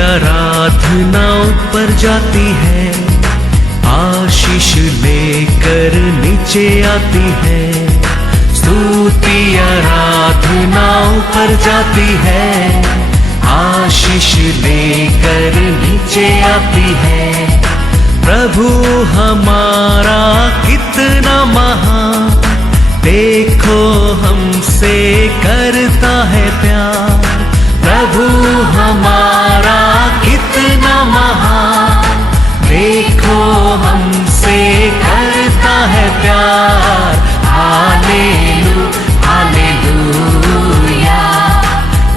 आराधना ऊपर जाती है, आशीष लेकर नीचे आती है। स्तुति आराधना ऊपर जाती है, आशीष लेकर नीचे आती है। प्रभु हमारा कितना महान, देखो हमसे करता है प्यार। प्रभु हमारा कितना महान, देखो हमसे करता है प्यार। हालेलू हालेलूया,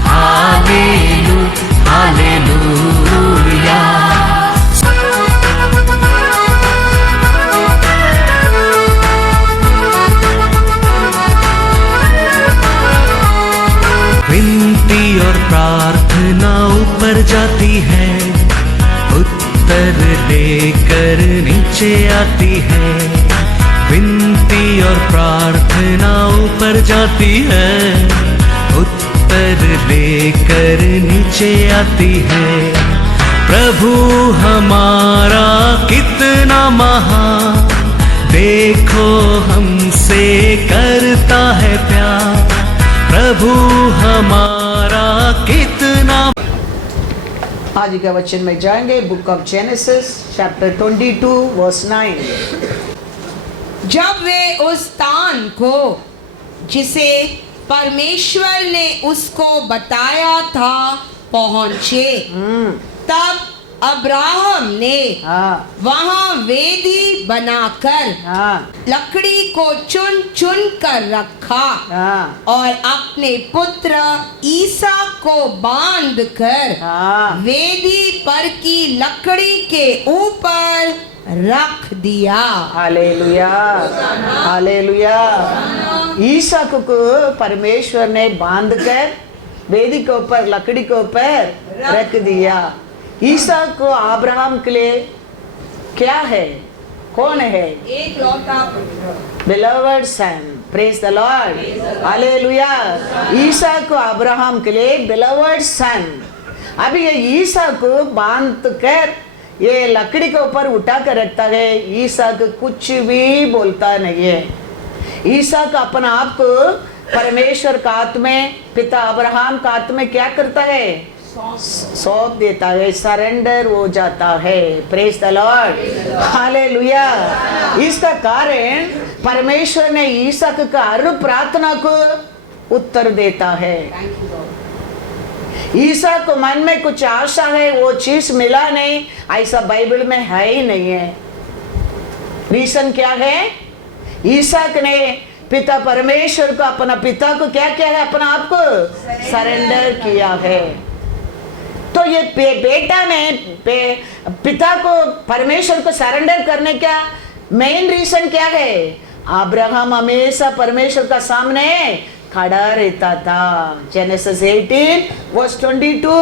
हालेलू हालेलूया। विनती और प्रार्थना ऊपर जाती है, उत्तर लेकर नीचे आती है। विनती और प्रार्थना ऊपर जाती है, उत्तर लेकर नीचे आती है। प्रभु हमारा कितना महान, देखो हमसे करता है प्यार। प्रभु हमारा कितना। आज के वचन में जाएंगे book of Genesis chapter 22 verse 9। जब वे उस स्थान को जिसे परमेश्वर ने उसको बताया था पहुंचे, तब अब्राहम ने वहां वेदी बनाकर लकड़ी को चुन चुन कर रखा और अपने पुत्र ईसा को बांध कर वेदी पर की लकड़ी के ऊपर रख दिया। Hallelujah hallelujah. ईसा को परमेश्वर ने बांध कर वेदी के ऊपर लकड़ी के ऊपर रख दिया। ईसा को अब्राहम के लिए क्या है, कौन है? एक लौटा beloved son. Praise the lord hallelujah. ईसा को अब्राहम के लिए बिलवर्ड सन। अभी ये ईसा को बांध कर ये लकड़ी के ऊपर उठा कर रखता है। ईसा को कुछ भी बोलता नहीं है। ईसा का अपना आप को परमेश्वर का हाथ में, पिता अब्राहम का हाथ में क्या करता है? सौंप देता है, सरेंडर हो जाता है। Praise the lord hallelujah. इसका कारण परमेश्वर ने ईसा का हर प्रार्थना को उत्तर देता है। ईसा को मन में कुछ आशा है, वो चीज मिला नहीं, ऐसा बाइबल में है ही नहीं है। रीजन क्या है? ईसा ने पिता परमेश्वर को, अपना पिता को क्या किया है? अपना आप को सरेंडर किया है। तो ये बेटा ने पिता को, परमेश्वर को सरेंडर करने का मेन रीजन क्या है? अब्राहम हमेशा परमेश्वर का सामने खड़ा रहता था। Genesis 18 verse 22।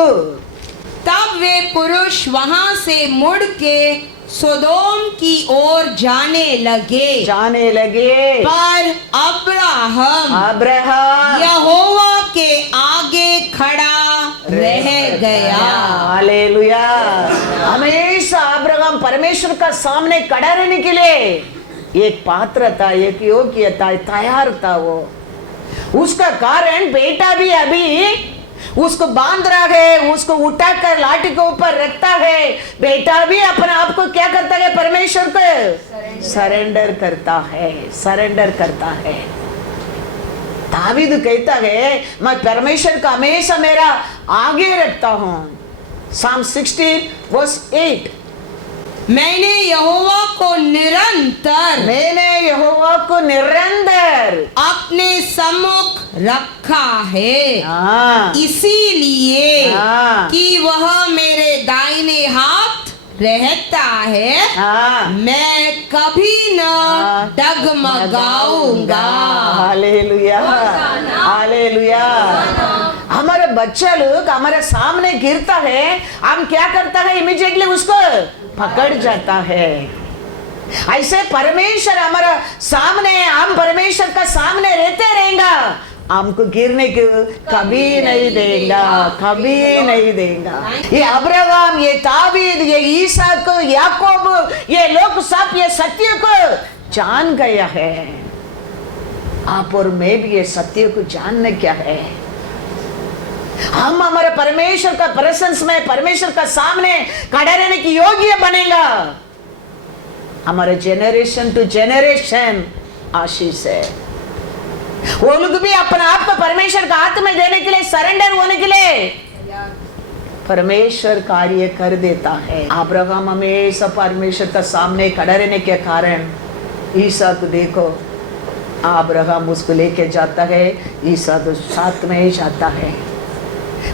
तब वे पुरुष वहां से मुड़ के सोदोम की ओर जाने लगे। पर अब्राहम यहोवा के आगे खड़ा रह गया। हालेलुया। हमेशा अब्राहम परमेश्वर का सामने खड़ा रहने के लिए एक पात्र था, एक योग्य था, तैयार था वो। उसका कारण बेटा भी अभी उसको बांध रहा है, उसको उठाकर लाठी के ऊपर रखता है। बेटा भी अपने आप को क्या करता है? परमेश्वर को सरेंडर करता है। दावीद कहता है, मैं परमेश्वर का हमेशा मेरा आगे रखता हूं। Psalm 16 verse 8। मैंने यहोवा को निरंतर अपने सम्मुख रखा है, इसीलिए कि वह मेरे दाहिने हाथ रहता है, मैं कभी न डगमगाऊंगा। Hallelujah hallelujah. हमारे बच्चा लोग हमारे सामने गिरता है, हम क्या करता है? इमीडिएटली उसको पकड़ जाता है। ऐसे परमेश्वर हमारा सामने, हम परमेश्वर का सामने रहते रहेंगे, हमको गिरने को कभी नहीं देगा, कभी नहीं देगा। ये अब्राहम, ये दावीद, ये ईसाक, याकूब, ये लोग सब ये सत्य को जान गया है। आप और मैं भी ये सत्य को जानने क्या है। हम हमारे परमेश्वर का प्रेजेंस में, परमेश्वर का सामने खड़े रहने की योग्य बनेगा। हमारे जेनरेशन टू जेनरेशन आशीष है। वो लोग भी अपना आप को परमेश्वर का हाथ में देने के लिए, सरेंडर होने के लिए परमेश्वर कार्य कर देता है। अब्राहम हमेशा परमेश्वर का सामने खड़ा रहने के कारण ईसा को देखो, अब्राहम उसको लेके जाता है, ईसा तो साथ में ही जाता है।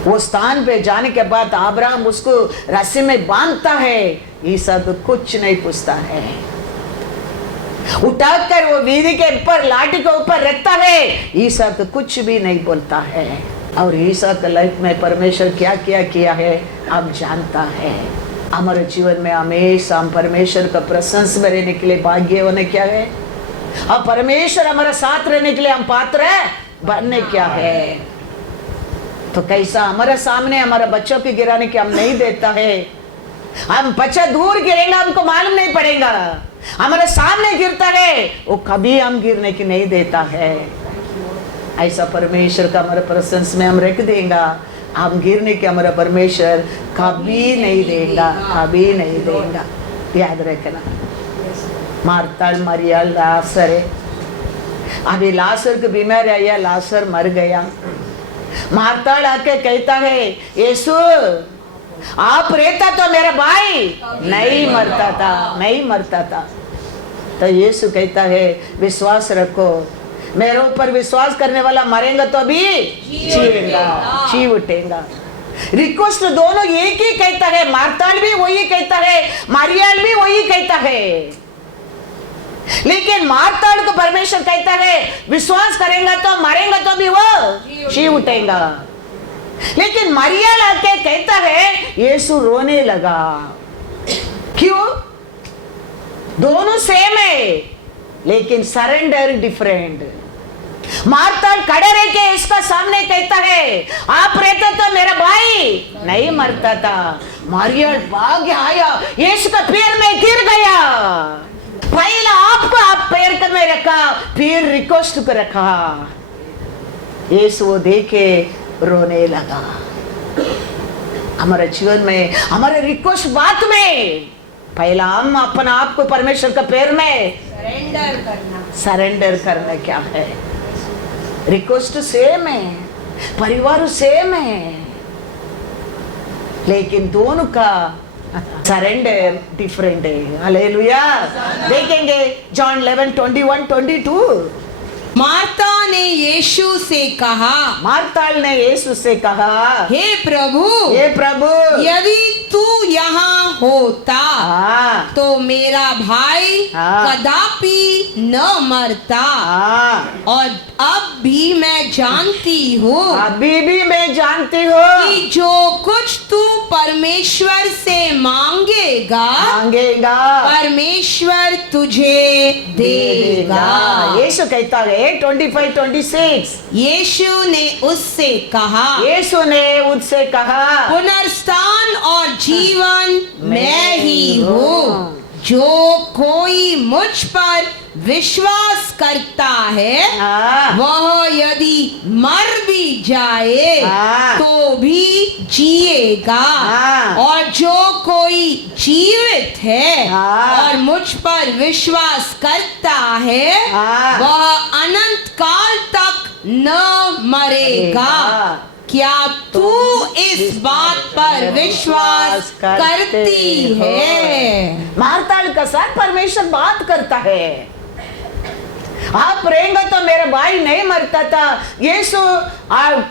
वो स्थान पे जाने के बाद अब्राहम उसको रस्सी में बांधता है, ईसा तो कुछ नहीं पूछता है। उठाकर वो वीधि के ऊपर, लाठी के ऊपर रखता है, ईसा तो कुछ भी नहीं बोलता है। और ईसा के लाइफ में परमेश्वर क्या क्या किया है अब जानता है। हमारे जीवन में हमेशा हम परमेश्वर का प्रेजेंस में रहने के लिए भाग्य होने क्या है, और परमेश्वर हमारे साथ रहने के लिए हम पात्र बनने क्या है। तो कैसा हमारे सामने हमारे बच्चों की गिराने की हम नहीं देता है। हम बच्चा दूर गिरेगा हमको मालूम नहीं पड़ेगा, हमारे सामने गिरता है वो कभी हम गिरने की नहीं देता है। ऐसा परमेश्वर का हमारे प्रेजेंस में हम रख देगा, हम गिरने के हमारा परमेश्वर कभी नहीं देगा, कभी नहीं देगा। याद रखना। मार्ताल, मरियल, लासर है। अभी लासर की बीमारी आया, लासर मर गया। मार्ताल आके कहता है, यीशु आप रहता तो मेरा भाई नहीं मरता था, नहीं मरता था। तो यीशु कहता है विश्वास रखो, मेरे ऊपर विश्वास करने वाला मरेगा तो भी जिएगा, जी उठेगा। रिक्वेस्ट दोनों एक ही कहता है, मार्ताल भी वही कहता है, मरियल भी वही कहता है। लेकिन मार्ताल को परमेश्वर कहता है विश्वास करेगा तो मरेगा तो भी वो जी उठेगा। लेकिन मरियल आके कहता है, यीशु रोने लगा। क्यों? दोनों सेम है लेकिन सरेंडर डिफरेंट। मार्ताल खड़े रह के इसका सामने कहता है आप रहता तो मेरा भाई नहीं मरता था। मरियल भाग आया, यीशु का पैर में गिर गया। पहला आपको आप पैर में रखा, फिर रिक्वेस्ट को रखा। यीशु वो देखे रोने लगा। हमारे जीवन में, हमारे रिक्वेस्ट बात में पहला हम अपना आप को परमेश्वर का पैर में सरेंडर करना क्या है। रिक्वेस्ट सेम है, परिवार सेम है, लेकिन दोनों का सरेंडर डिफरेंट है। हालेलुया। देखेंगे जॉन 11:21-22। मार्ता ने यीशु से कहा, मार्ताल ने यीशु से कहा, हे प्रभु, हे प्रभु, यदि तू यहाँ होता तो मेरा भाई कदापि न मरता। और अब भी मैं जानती हूँ, अभी भी मैं जानती हूँ कि जो कुछ तू परमेश्वर से मांगेगा परमेश्वर तुझे देगा। यीशु कहता है 25-26। यीशु ने उससे कहा, यीशु ने उससे कहा, पुनरुत्थान और जीवन मैं ही हूँ। जो कोई मुझ पर विश्वास करता है वह यदि मर भी जाए तो भी जिएगा। और जो कोई जीवित है और मुझ पर विश्वास करता है वह अनंत काल तक न मरेगा। क्या तू इस बात पर विश्वास करती है? मार्ताल का साथ परमेश्वर बात करता है। आप रहेंगे तो मेरा भाई नहीं मरता था। यीशु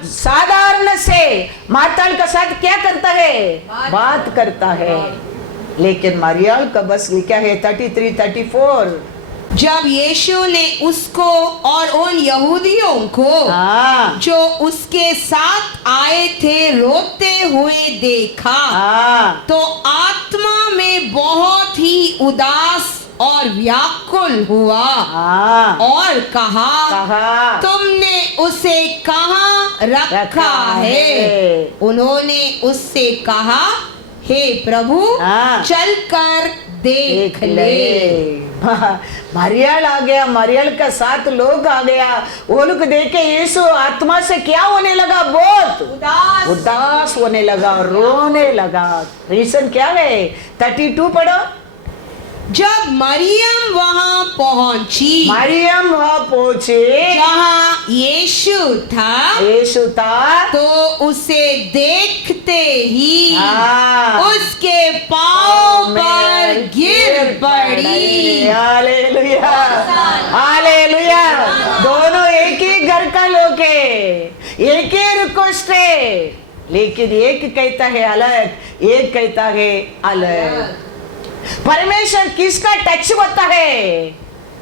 साधारण से मार्ताल का साथ क्या करता है? बात करता है। लेकिन मरियल का बस लिखा है 33-34। जब यीशु ने उसको और उन यहूदियों को जो उसके साथ आए थे रोते हुए देखा तो आत्मा में बहुत ही उदास और व्याकुल हुआ हाँ, और कहा तुमने उसे कहाँ रखा है? उन्होंने उससे कहा, हे प्रभु, हाँ। चलकर देख ले। मरियल आ गया, मरियल का साथ लोग आ गया। वो लोग देखे यीशु आत्मा से क्या होने लगा, बहुत उदास होने लगा, रोने लगा। रीजन क्या है? 32 पढ़ो। जब मरियम वहां पहुंची, मरियम वहां पहुंची जहां यीशु था, तो उसे देखते ही हाँ। उसके पांव पर गिर पड़ी। Hallelujah, hallelujah. दोनों एक ही घर का लोग है, एक ही रिक्वेस्ट है, लेकिन एक कहता है अलग, एक कहता है अलग। परमेश्वर किसका टच होता है?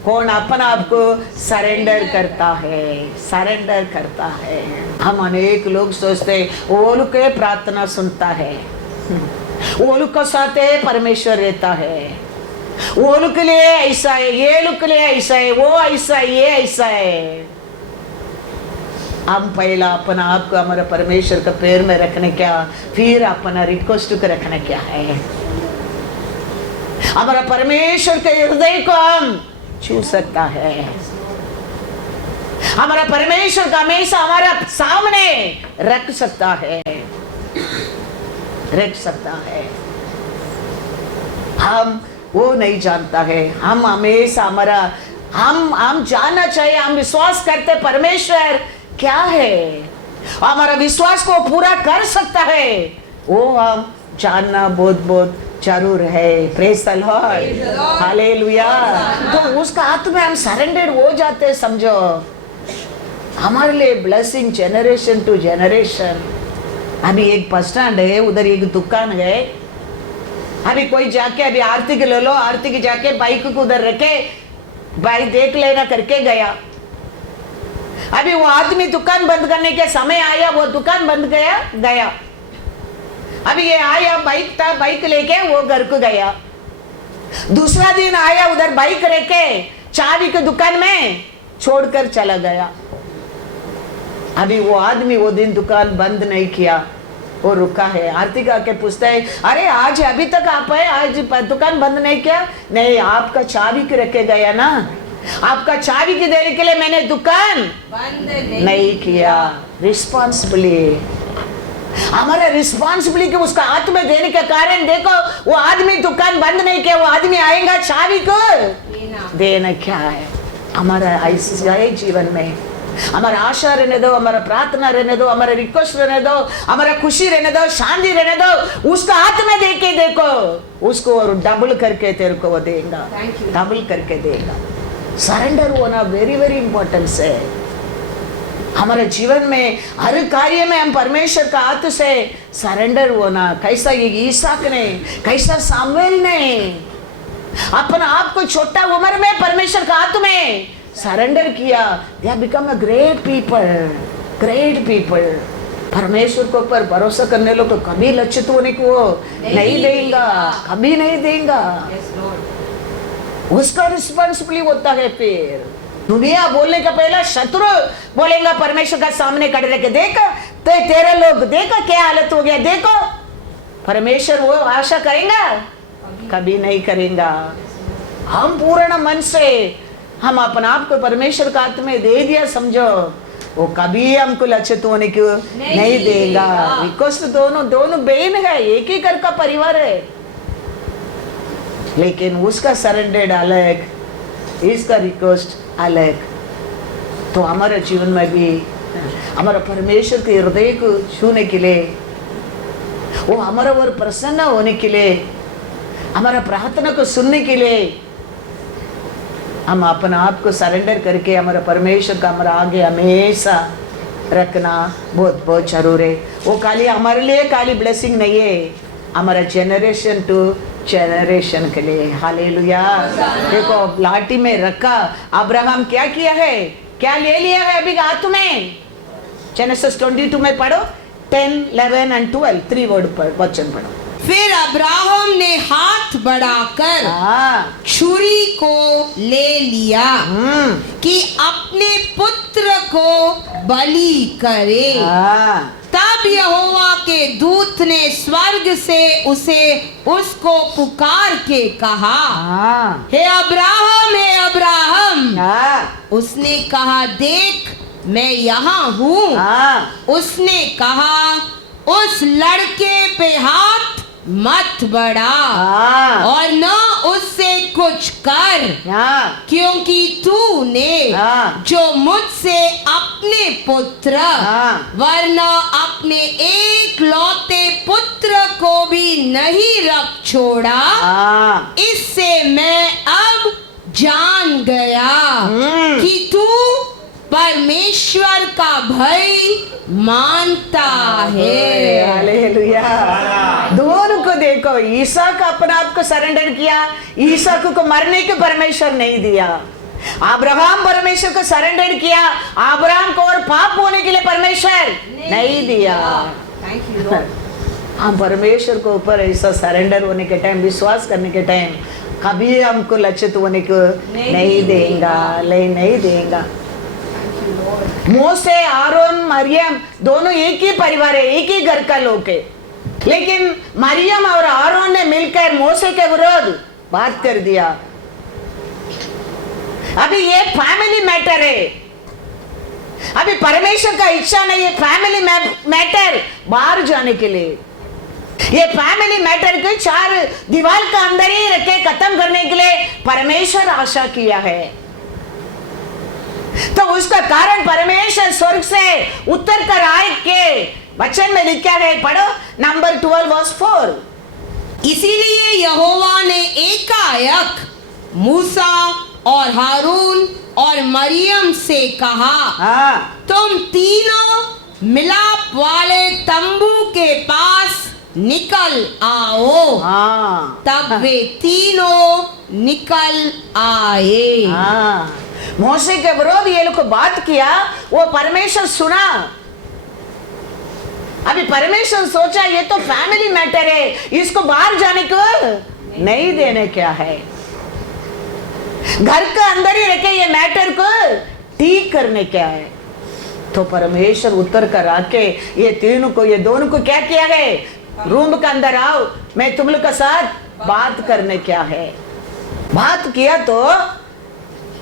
कौन अपना आपको सरेंडर करता है, सरेंडर करता है। हम अनेक लोग सोचते वो लोग के प्रार्थना सुनता है, वो लोग के साथ परमेश्वर रहता है, वो लोग के लिए ऐसा है, ये लोग के लिए ऐसा है, वो ऐसा है, ये ऐसा है। हम पहला अपना आपको हमारे परमेश्वर का पैर में रखने क्या, फिर अपना रिक्वेस्ट को रखने क्या है। हमारा परमेश्वर के हृदय को हम छू सकता है। हमारा परमेश्वर का हमेशा हमारा सामने रख सकता है, रख सकता है। हम वो नहीं जानता है, हम हमेशा हमारा हम जानना चाहिए, हम विश्वास करते परमेश्वर क्या है, हमारा विश्वास को पूरा कर सकता है, वो हम जानना बहुत बहुत जरूर है। Praise the lord, hallelujah. तो उसका हाथ में हम सरेंडर हो जाते हैं, समझो हमारे लिए ब्लेसिंग जनरेशन टू जनरेशन। अभी एक बस स्टैंड है, उधर एक दुकान है, अभी कोई जाके अभी आरती के ले लो, आरती के जाके बाइक को उधर रखे, भाई देख लेना करके गया। अभी वो आदमी दुकान बंद करने के समय आया, वो दुकान बंद गया। अभी ये आया, बाइक था, बाइक लेके वो घर को गया। दूसरा दिन आया, उधर बाइक लेके चाबी की दुकान में छोड़कर चला गया। अभी वो आदमी वो दिन दुकान बंद नहीं किया, वो रुका है। आरती का के पूछता है, अरे आज अभी तक आप है, आज दुकान बंद नहीं किया? नहीं, आपका चाबी के रखे गया ना, आपका चाबी की देने के लिए मैंने दुकान बंद नहीं किया। रिस्पॉन्सिबिलिटी, हमारा रिस्पॉन्सिबिलिटी उसका हाथ में देने के कारण देखो वो आदमी दुकान बंद नहीं किया, वो आदमी आएगा चाबी को देना क्या है। हमारा ऐसा है जीवन में, हमारा आशा रहने दो, हमारा प्रार्थना रहने दो, हमारा रिक्वेस्ट रहने दो, हमारा खुशी रहने दो, शांति रहने दो, उसका हाथ में दे के देखो, उसको और डबल करके तेरे को वो देगा, डबल करके देगा। सरेंडर होना वेरी वेरी इंपॉर्टेंस है। हमारे जीवन में हर कार्य में हम परमेश्वर का हाथ से सरेंडर होना। कैसा ये ईसाक ने, कैसा सामुएल ने अपना आप को छोटा उम्र में परमेश्वर का हाथ में सरेंडर किया। They have become a great people, great people. परमेश्वर के ऊपर भरोसा करने लोग को कभी लक्षित होने को नहीं देगा, कभी नहीं देगा। उसका रिस्पॉन्सिबिलिटी होता है। फिर दुनिया बोलने का पहला शत्रु बोलेगा परमेश्वर का सामने खड़े रह के, देखो तो तेरे लोग, देखो क्या हालत हो गया, देखो। परमेश्वर वो आशा करेगा? कभी नहीं करेगा। हम पूर्ण मन से हम अपना आप को परमेश्वर का हाथ में दे दिया, समझो वो कभी हमको लक्षित होने को नहीं देगा। रिक्वेस्ट दोनों बहन है, एक ही घर का परिवार है, लेकिन उसका सरेंडर अलग, इसका रिक्वेस्ट अलग। तो हमारे जीवन में भी हमारा परमेश्वर के हृदय को छूने के लिए, वो हमारा और प्रसन्न होने के लिए, हमारा प्रार्थना को सुनने के लिए हम अपना आप को सरेंडर करके हमारा परमेश्वर का हमारा आगे हमेशा रखना बहुत बहुत जरूर है। वो खाली हमारे लिए खाली ब्लेसिंग नहीं है, हमारा जनरेशन टू जनरेशन के लिए। हालेलुया। देखो लाठी में रखा, अब्राहम क्या किया है, क्या ले लिया है अभी हाथ में? जेनेसिस 22 में पढ़ो, 10, 11 and 12, 3 वर्ड पर वचन पढ़ो। फिर अब्राहम ने हाथ बढ़ाकर हाँ छुरी को ले लिया कि अपने पुत्र को बलि करे। हाँ तब यहोवा के दूत ने स्वर्ग से उसको पुकार के कहा, हाँ हे अब्राहम, हे अब्राहम। हाँ उसने कहा, देख मैं यहाँ हूँ। हाँ उसने कहा, उस लड़के पे हाथ मत बढ़ा हाँ और न उससे कुछ कर, हाँ क्योंकि तूने हाँ जो मुझसे अपने पुत्र हाँ वरना अपने एक लौते पुत्र को भी नहीं रख छोड़ा, हाँ इससे मैं अब जान गया कि तू परमेश्वर का भय मानता है। हालेलुया। दोनों को देखो, ईसाक अपने आप को सरेंडर किया, ईसाक को मरने के परमेश्वर नहीं दिया। अब्राहम परमेश्वर को सरेंडर किया, अब्राहम को और पाप होने के लिए परमेश्वर नहीं दिया। हम परमेश्वर को ऊपर ऐसा सरेंडर होने के टाइम, विश्वास करने के टाइम कभी हमको लक्षित होने को नहीं देगा, नहीं देगा। मोसे, आरोन, मरियम दोनों एक ही परिवार है, एक ही घर का लोग है, लेकिन मरियम और आरोन ने मिलकर मोसे के विरोध बात कर दिया। अभी ये फैमिली मैटर है, अभी परमेश्वर का इच्छा नहीं है फैमिली मैटर बाहर जाने के लिए। ये फैमिली मैटर को चार दीवार का अंदर ही रखे खत्म करने के लिए परमेश्वर आशा किया है। तो उसका कारण परमेश्वर स्वर्ग से उत्तर कर आए के वचन में लिखा है, पढ़ो नंबर 12 वर्स 4। इसीलिए यहोवा ने एकाएक मूसा और हारून और मरियम से कहा, हाँ तुम तीनों मिलाप वाले तंबू के पास निकल आओ। हाँ तब वे तीनों निकल आए। हाँ मोसे के विरोध ये लोग को बात किया, वो परमेश्वर सुना। अभी परमेश्वर सोचा ये तो फैमिली मैटर है, इसको बाहर जाने को नहीं देने क्या है, घर का अंदर ही रखे ये मैटर को ठीक करने क्या है। तो परमेश्वर उत्तर कर आके ये तीनों को, ये दोनों को क्या किया है, रूम के अंदर आओ, मैं तुम लोग के साथ बात करने क्या है। बात किया तो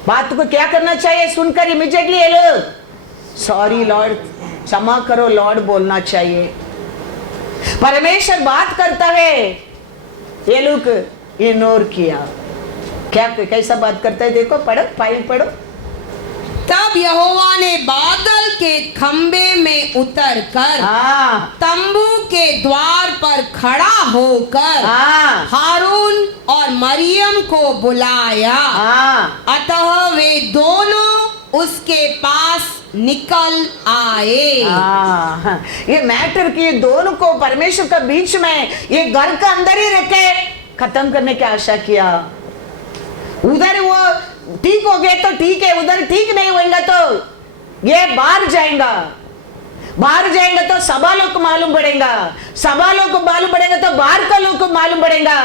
बात को क्या करना चाहिए, सुनकर इमीडिएटली ये लोग सॉरी लॉर्ड, क्षमा करो लॉर्ड बोलना चाहिए। परमेश्वर बात करता है, ये लोग इग्नोर किया। क्या कैसा बात करता है देखो, पढ़ो 5 पढ़ो। तब यहोवा ने बादल के खंबे में उतरकर तंबू के द्वार पर खड़ा होकर हारून और मरियम को बुलाया। अतः वे दोनों उसके पास निकल आए। ये मैटर की दोनों को परमेश्वर का बीच में ये घर का अंदर ही रखे खत्म करने की आशा किया। उधर वो ठीक हो गए तो ठीक है, उधर ठीक नहीं होगा तो ये बाहर जाएगा, बाहर जाएगा तो सभा लोग को मालूम पड़ेगा, सभा लोग को मालूम पड़ेगा तो बाहर का लोग को मालूम पड़ेगा।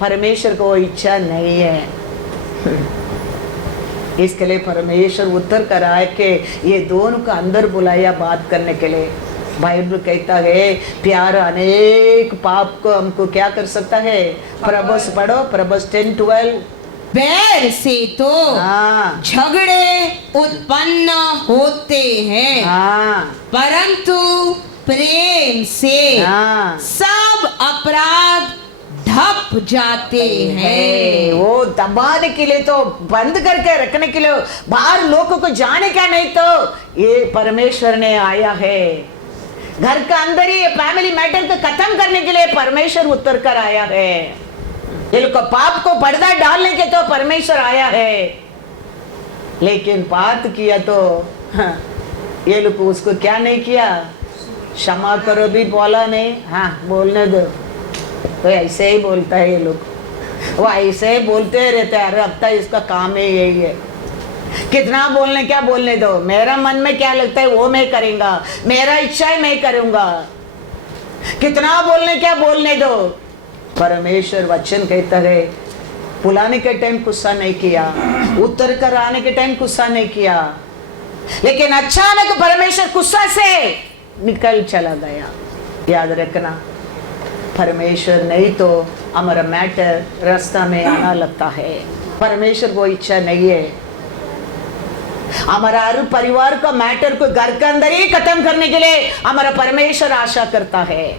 परमेश्वर को इच्छा नहीं है। इसके लिए परमेश्वर उत्तर कराए के ये दोनों का अंदर बुलाया बात करने के लिए। बाइबल कहता है प्यार अनेक पाप को हमको क्या कर सकता है। प्रभुस पढ़ो, प्रभुस 10:12। बैर से तो झगड़े उत्पन्न होते हैं, परंतु प्रेम से सब अपराध ढप जाते हैं। वो दबाने के लिए तो बंद करके रखने के लिए, बाहर लोगों को जाने का नहीं, तो ये परमेश्वर ने आया है। घर का अंदर ही फैमिली मैटर को खत्म करने के लिए परमेश्वर उत्तर कर आया है। ये लोग पाप को पर्दा डालने के तो परमेश्वर आया है, लेकिन बात किया तो ये लोग उसको क्या नहीं किया, क्षमा करो भी बोला नहीं। बोलने दो, तो ऐसे ही बोलता है ये लोग, वो ऐसे ही बोलते रहते हैं। अरे अब तक इसका काम है यही है, कितना बोलने क्या बोलने दो, मेरा मन में क्या लगता है वो मैं करूंगा, मेरा इच्छा है मैं करूंगा। कितना बोलने क्या बोलने दो। परमेश्वर वचन कहता है बुलाने के टाइम गुस्सा नहीं किया, उत्तर कर आने के टाइम गुस्सा नहीं किया, लेकिन अचानक परमेश्वर गुस्सा से निकल चला गया। याद रखना, परमेश्वर नहीं तो हमारा मैटर रास्ता में आना लगता है। परमेश्वर को इच्छा नहीं है हमारा हर परिवार का मैटर को घर के अंदर ही खत्म करने के लिए। हमारा परमेश्वर आशा करता है,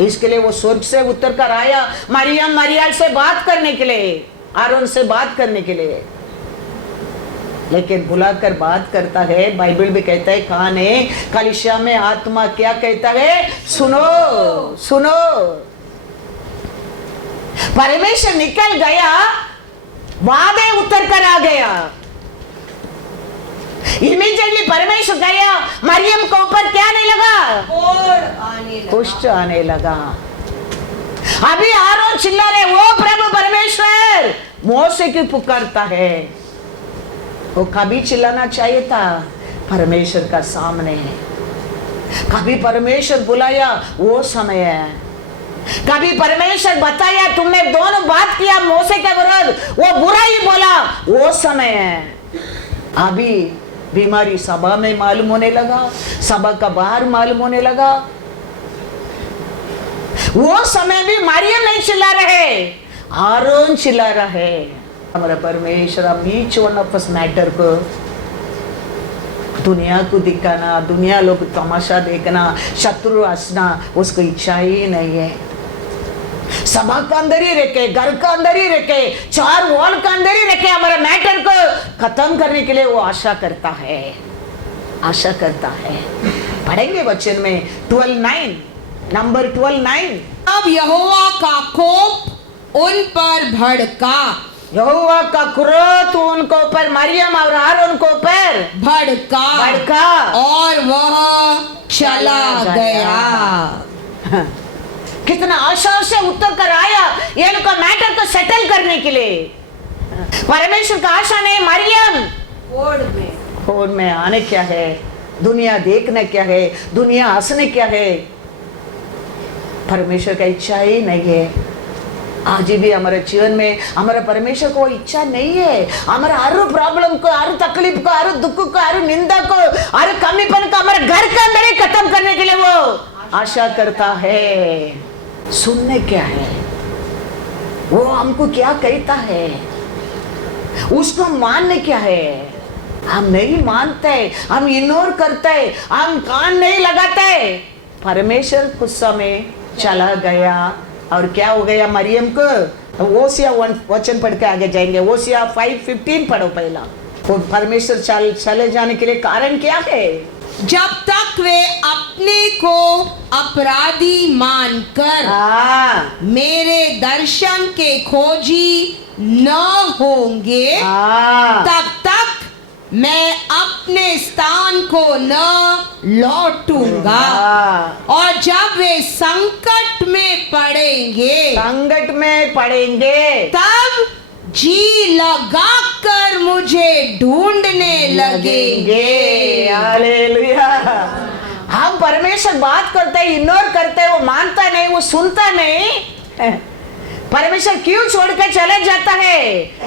इसके लिए वो स्वर्ग से उतर कर आया मरियम मरियल से बात करने के लिए, आरोन से बात करने के लिए, लेकिन बुलाकर बात करता है। बाइबल भी कहता है कान है कलीसिया में आत्मा क्या कहता है, सुनो सुनो। परमेश्वर निकल गया, वादे उतर कर आ गया। इमीडिएटली परमेश्वर गया, मरियम को ऊपर क्या नहीं लगा, कुष्ठ आने लगा। अभी आरोन चिल्ला रहे, वो प्रभु परमेश्वर मोसे की पुकारता है। वो कभी चिल्लाना चाहिए था परमेश्वर का सामने है। कभी परमेश्वर बुलाया वो समय है, कभी परमेश्वर बताया तुमने दोनों बात किया मोसे के विरुद्ध, वो बुरा ही बोला, वो समय है। अभी बीमारी सभा में मालूम होने लगा, सभा का बाहर मालूम होने लगा। वो समय भी मरियम नहीं चिल्ला रहे, आरोन चिल्ला रहा है। हमारा परमेश्वर each one of us matter को दुनिया को दिखाना, दुनिया लोग तमाशा देखना, शत्रु हंसना उसको इच्छा ही नहीं है। सभा का अंदर ही रखे, घर का अंदर ही रखे, चार वॉल का अंदर ही रखे, हमारा मैटर को खत्म करने के लिए वो आशा करता है, आशा करता है। पढ़ेंगे वचन में 12:9, नंबर 12:9। अब यहोवा का कोप उन पर भड़का, यहोवा का क्रोध उनको ऊपर, मरियम और आरोन को ऊपर भड़का और वह चला गया। कितना आशा से उत्तर कर आया ये लोग का मैटर को सेटल करने के लिए। परमेश्वर का आशा नहीं, मरियम फोन में आने क्या है, दुनिया देखने क्या है, दुनिया हंसने क्या है। परमेश्वर का इच्छा ही नहीं है। आज भी हमारे जीवन में हमारा परमेश्वर को इच्छा नहीं है। हमारा हर प्रॉब्लम को, हर तकलीफ को, हर दुख को, हर निंदा को, हर कमीपन को हमारे घर के अंदर ही खत्म करने के लिए वो आशा करता है। सुनने क्या है, वो हमको क्या कहता है, उसको मानने क्या है। हम नहीं मानते, हम इग्नोर करते, हम कान नहीं लगाते। परमेश्वर गुस्सा में चला गया और क्या हो गया मरियम को। ओसिया 1 वचन पढ़ के आगे जाएंगे। ओसिया 5:15 पढ़ो पहला। वो परमेश्वर चले जाने के लिए कारण क्या है? जब तक वे अपने को अपराधी मानकर मेरे दर्शन के खोजी न होंगे, तब तक मैं अपने स्थान को न लौटूंगा। और जब वे संकट में पड़ेंगे, तब जी लगाकर मुझे ढूंढने लगेंगे। हालेलुया। हम परमेश्वर बात करते हैं, इग्नोर करते हैं, वो मानता नहीं, वो सुनता नहीं। परमेश्वर क्यों छोड़ के चले जाता है?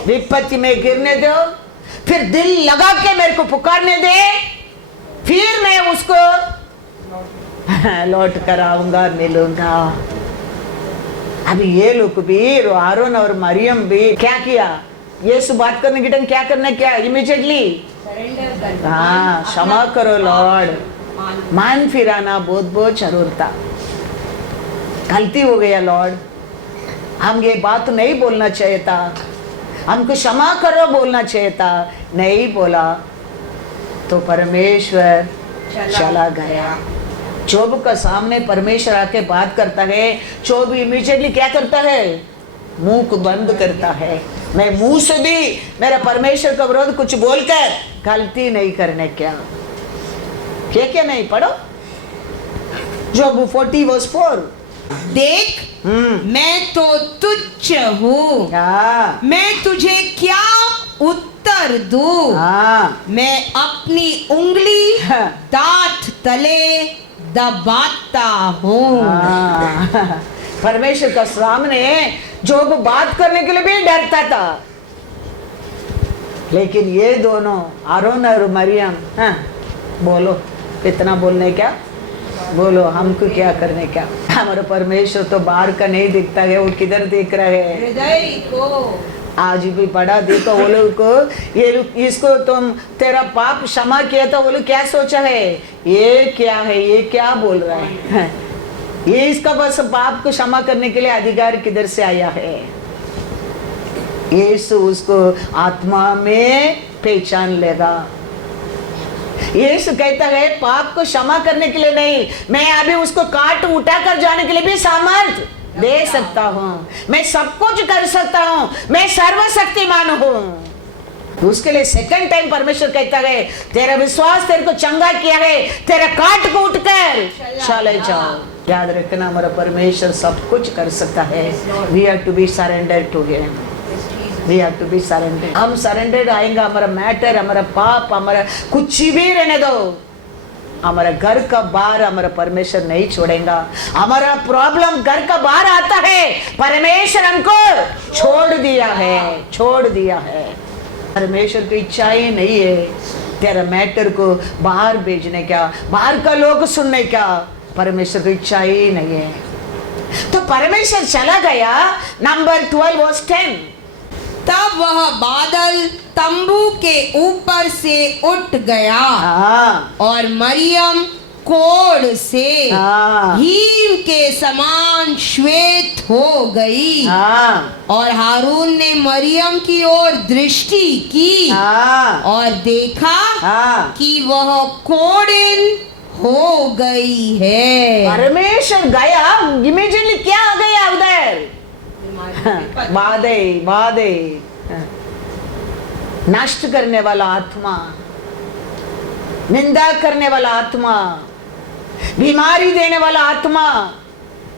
विपत्ति में गिरने दो, फिर दिल लगा के मेरे को पुकारने दे, फिर मैं उसको लौट कर आऊंगा, मिलूंगा। अभी ये लोग भी, आरोन और मरियम भी क्या किया? यीशु बात करने के टाइम क्या करना, क्या इमीडिएटली हाँ क्षमा करो लॉर्ड, मान फिराना बहुत बहुत जरूर था। गलती हो गया लॉर्ड, हम ये बात नहीं बोलना चाहिए था, हमको क्षमा करो बोलना चाहिए था, नहीं बोला तो परमेश्वर चला गया। जोब का सामने परमेश्वर आके बात करता है, जोब इमीडिएटली क्या करता है? मुंह को बंद करता है। मैं मुंह से भी मेरा परमेश्वर का विरोध कुछ बोलकर गलती नहीं करने क्या क्या नहीं। पढ़ो जोब 40:4। देख मैं तो तुच्छ हूँ, मैं तुझे क्या उत्तर दूँ? मैं अपनी उंगली दांत तले दबाता हूँ। परमेश्वर का सामने जोब बात करने के लिए भी डरता था, लेकिन ये दोनों आरोन और मरियम, हाँ, बोलो इतना बोलने क्या, बोलो हमको क्या करने क्या। हमारा परमेश्वर तो बाहर का नहीं दिखता है, वो किधर देख रहा है, हृदय को। आज भी पढ़ा देखो वो लोग को, ये इसको तुम तेरा पाप क्षमा किया था, वो लोग क्या सोचा है, ये क्या है, ये क्या बोल रहा है, ये इसका बस पाप को क्षमा करने के लिए अधिकार किधर से आया है। यीशु उसको आत्मा में पहचान लेगा। यीशु कहता है पाप को क्षमा करने के लिए नहीं, मैं अभी उसको काट उठा कर जाने के लिए भी सामर्थ दे सकता हूँ, मैं सब कुछ कर सकता हूँ, मैं सर्वशक्तिमान हूँ। उसके लिए सेकंड टाइम परमेश्वर कहता है तेरा विश्वास तेरे को चंगा किया है, तेरा काट को उठकर चले जाओ। याद रखना हमारा परमेश्वर सब कुछ कर सकता है। We have to be surrender to him, we have to be surrender. हम सरेंडर आएंगे, हमारा मैटर, हमारा पाप, हमारा कुछ भी रहने दो, हमारा घर का बाहर हमारा परमेश्वर नहीं छोड़ेगा। हमारा प्रॉब्लम घर का बाहर आता है, परमेश्वर हमको छोड़ दिया है, छोड़ दिया है। परमेश्वर की इच्छा ही नहीं है तेरा मैटर को बाहर भेजने का, बाहर का लोग सुनने का, परमेश्वर की इच्छा ही नहीं है। तो परमेश्वर चला गया। नंबर 12 वर्स 10, तब वह बादल तंबू के ऊपर से उठ गया और मरियम कोढ़ से हीम के समान श्वेत हो गई। और हारून ने मरियम की ओर दृष्टि की और देखा कि वह कोढ़िन हो गई है। परमेश्वर गया, इमीडिएटली क्या आ गया उधर, बाधे नष्ट करने वाला आत्मा, निंदा करने वाला आत्मा, बीमारी देने वाला आत्मा।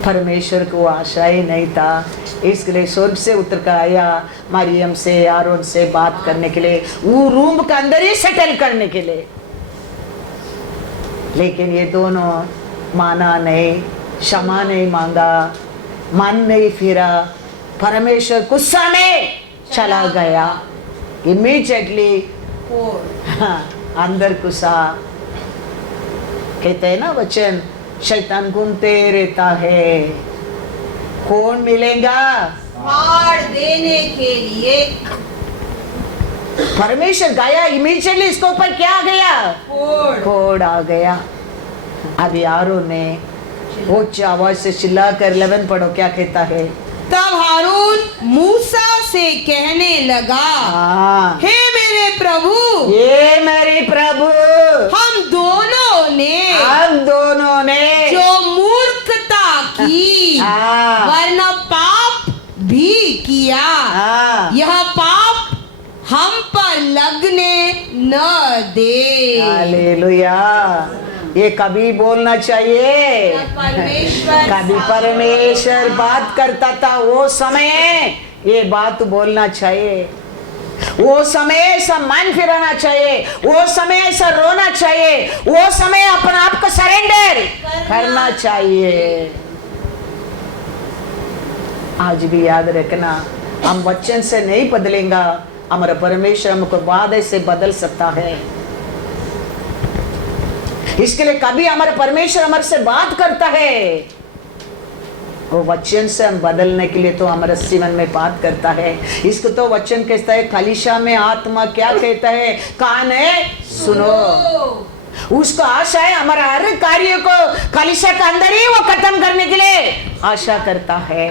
परमेश्वर को आशा ही नहीं था, इसके लिए स्वर्ग से उतर कर आया मरियम से, आरोन से बात करने के लिए, वो रूम के अंदर ही सेटल करने के लिए। लेकिन ये दोनों माना नहीं, क्षमा नहीं मांगा, मन नहीं फिरा। परमेश्वर गुस्सा में चला गया, इमीडिएटली अंदर गुस्सा। कहते हैं ना वचन, शैतान घूमते रहता है, कौन मिलेगा फाड़ देने के लिए। परमेश्वर गया, इमीडिएटली इसके ऊपर क्या आ गया, कोड़ आ गया। अभी आरोन ने ऊंची आवाज से चिल्लाकर 11 पढ़ो, क्या कहता है। तब हारून मूसा से कहने लगा, हे मेरे प्रभु, ये मेरे प्रभु, हम दोनों ने जो मूर्खता की वरना पाप भी किया, यह पाप हम पर लगने न दे। हालेलुया। ये कभी बोलना चाहिए, कभी परमेश्वर बात करता था वो समय ये बात बोलना चाहिए, वो समय ऐसा मन फिराना चाहिए, वो समय ऐसा रोना चाहिए, वो समय अपने आप को सरेंडर करना चाहिए। आज भी याद रखना, हम वचन से नहीं बदलेंगे, हमारा परमेश्वर हमको वादे से बदल सकता है। इसके लिए कभी हमारे परमेश्वर हमारे से बात करता है, वो वचन से हम बदलने के लिए तो हमारे जीवन में बात करता है। इसको तो वचन कहता है, कलीसिया में आत्मा क्या कहता है, कान है सुनो। उसका आशा है हमारा हर कार्य को कलीसिया के अंदर ही वो खत्म करने के लिए आशा करता है।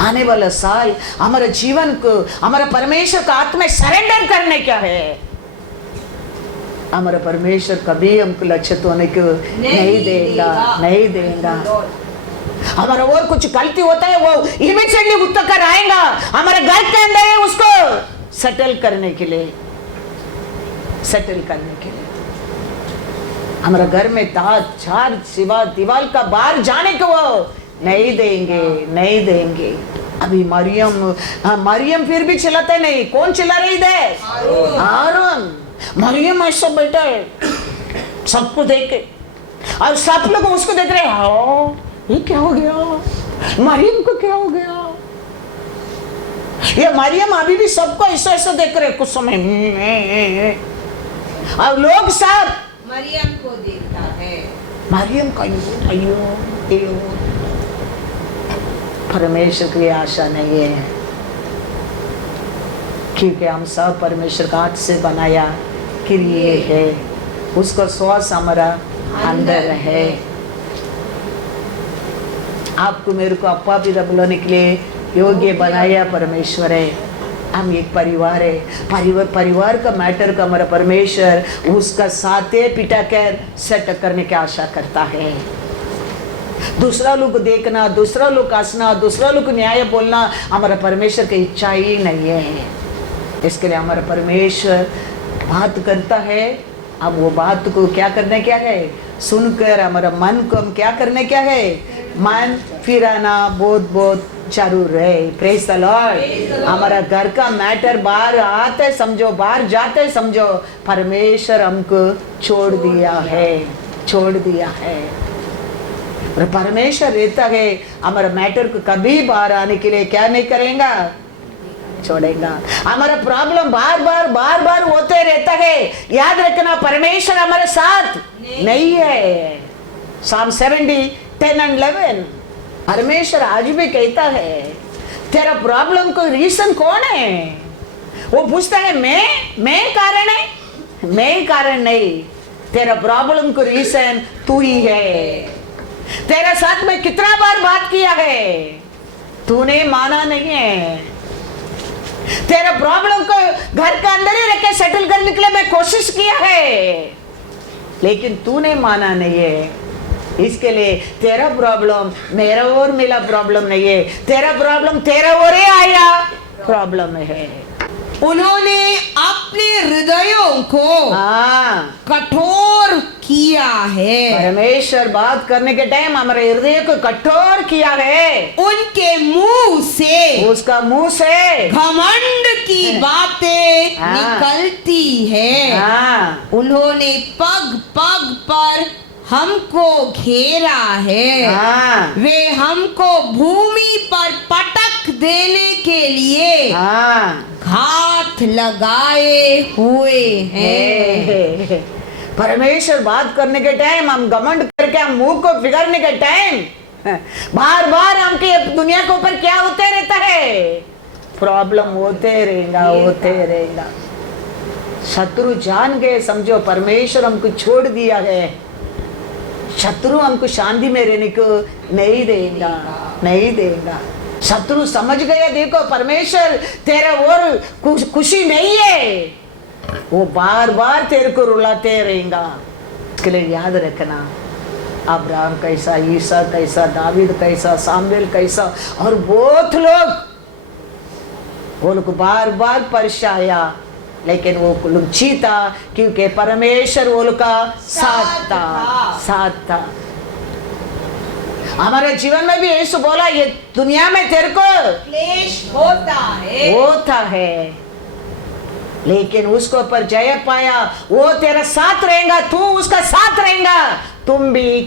आने वाला साल हमारे जीवन को हमारा परमेश्वर का आत्मा सरेंडर करने क्या है। हमारा परमेश्वर कभी हमको लक्षित होने को नहीं देगा। हमारा और कुछ गलती होता है वो इमीडिएटली उतर कर आएगा हमारे घर के अंदर है, उसको सेटल करने के लिए हमारा घर में चार सिवा दीवार का बाहर जाने को वो नहीं देंगे। अभी मरियम फिर भी चिल्लाते नहीं। कौन चिल्ला रही है? आरोन। मरियम ऐसा बैठा है सबको देख के, और सब लोग उसको देख रहे हैं, ये क्या हो गया, मरियम को क्या हो गया। ये मरियम अभी भी सबको ऐसा ऐसा देख रहे कुछ समय, और लोग सब मरियम को देखता है। मरियम का अयो अयो। परमेश्वर की आशा नहीं है, क्योंकि हम सब परमेश्वर का हाथ से बनाया क्रिए है, उसका श्वास हमारा अंदर है। आपको मेरे को अप्पा पिता बुलाने के लिए योग्य बनाया परमेश्वर है। हम एक परिवार है, परिवार का मैटर का हमारा परमेश्वर उसका साथे पिटा कर सेट करने की आशा करता है। दूसरा लोग देखना, दूसरा लोग हंसना, दूसरा लोग न्याय बोलना हमारा परमेश्वर की इच्छा ही नहीं है। इसके लिए हमारा परमेश्वर बात करता है, अब वो बात को क्या करने क्या है, सुनकर हमारा मन को हम क्या करने क्या है, मन फिराना बहुत बहुत जरूर है। Praise the Lord. हमारा घर का मैटर बाहर आते समझो, बाहर जाते समझो, परमेश्वर हमको छोड़ दिया है, छोड़ दिया है। और परमेश्वर रहता है, हमारा मैटर को कभी बाहर आने के लिए क्या नहीं करेगा, छोड़ेगा। हमारा प्रॉब्लम बार बार होते रहता है, याद रखना परमेश्वर हमारे साथ नहीं है। Psalm 70:10-11 परमेश्वर आज भी कहता है, तेरा प्रॉब्लम को रीजन कौन है? वो पूछता है मैं कारण है? मैं कारण नहीं, तेरा प्रॉब्लम को रीजन तू ही है। तेरा साथ में कितना बार बात किया है, तूने माना नहीं है। तेरा प्रॉब्लम को घर के अंदर ही रख के सेटल करने के लिए मैं कोशिश किया है, लेकिन तूने माना नहीं है। इसके लिए तेरा प्रॉब्लम मेरा और मेरा प्रॉब्लम नहीं है, तेरा प्रॉब्लम तेरा और ही आया प्रॉब्लम है। उन्होंने अपने हृदयों को कठोर किया है। परमेश्वर बात करने के टाइम हमारे हृदय को कठोर किया है। उनके मुंह से, उसका मुंह से घमंड की बातें निकलती है। उन्होंने पग पग पर हमको घेरा है। वे हमको भूमि पर पटक देने के लिए घात लगाए हुए हैं। परमेश्वर बात करने के टाइम हम घमंड करके हम मुंह को बिगाड़ने के टाइम बार बार हमके दुनिया के ऊपर क्या होते रहता है, प्रॉब्लम होते रहेगा। शत्रु जान गए समझो, परमेश्वर हमको छोड़ दिया है। शत्रु हमको शांति में रहने को नहीं देगा। शत्रु समझ गया, देखो परमेश्वर तेरा और खुशी नहीं है, वो बार बार तेरे को रुलाते रहेगा। इसके लिए याद रखना, अब्राहम कैसा, ईसा कैसा, दावीद कैसा, सामुएल कैसा, और बहुत लोग वो लोग बार बार परेशाया, लेकिन वो लोग जीता क्योंकि परमेश्वर वो लोग का साथ था। हमारे जीवन में भी यीशु बोला, ये दुनिया में तेरे को क्लेश होता है, लेकिन उसको ऊपर जय पाया, वो तेरा साथ रहेगा, तू उसका साथ रहेगा, तुम भी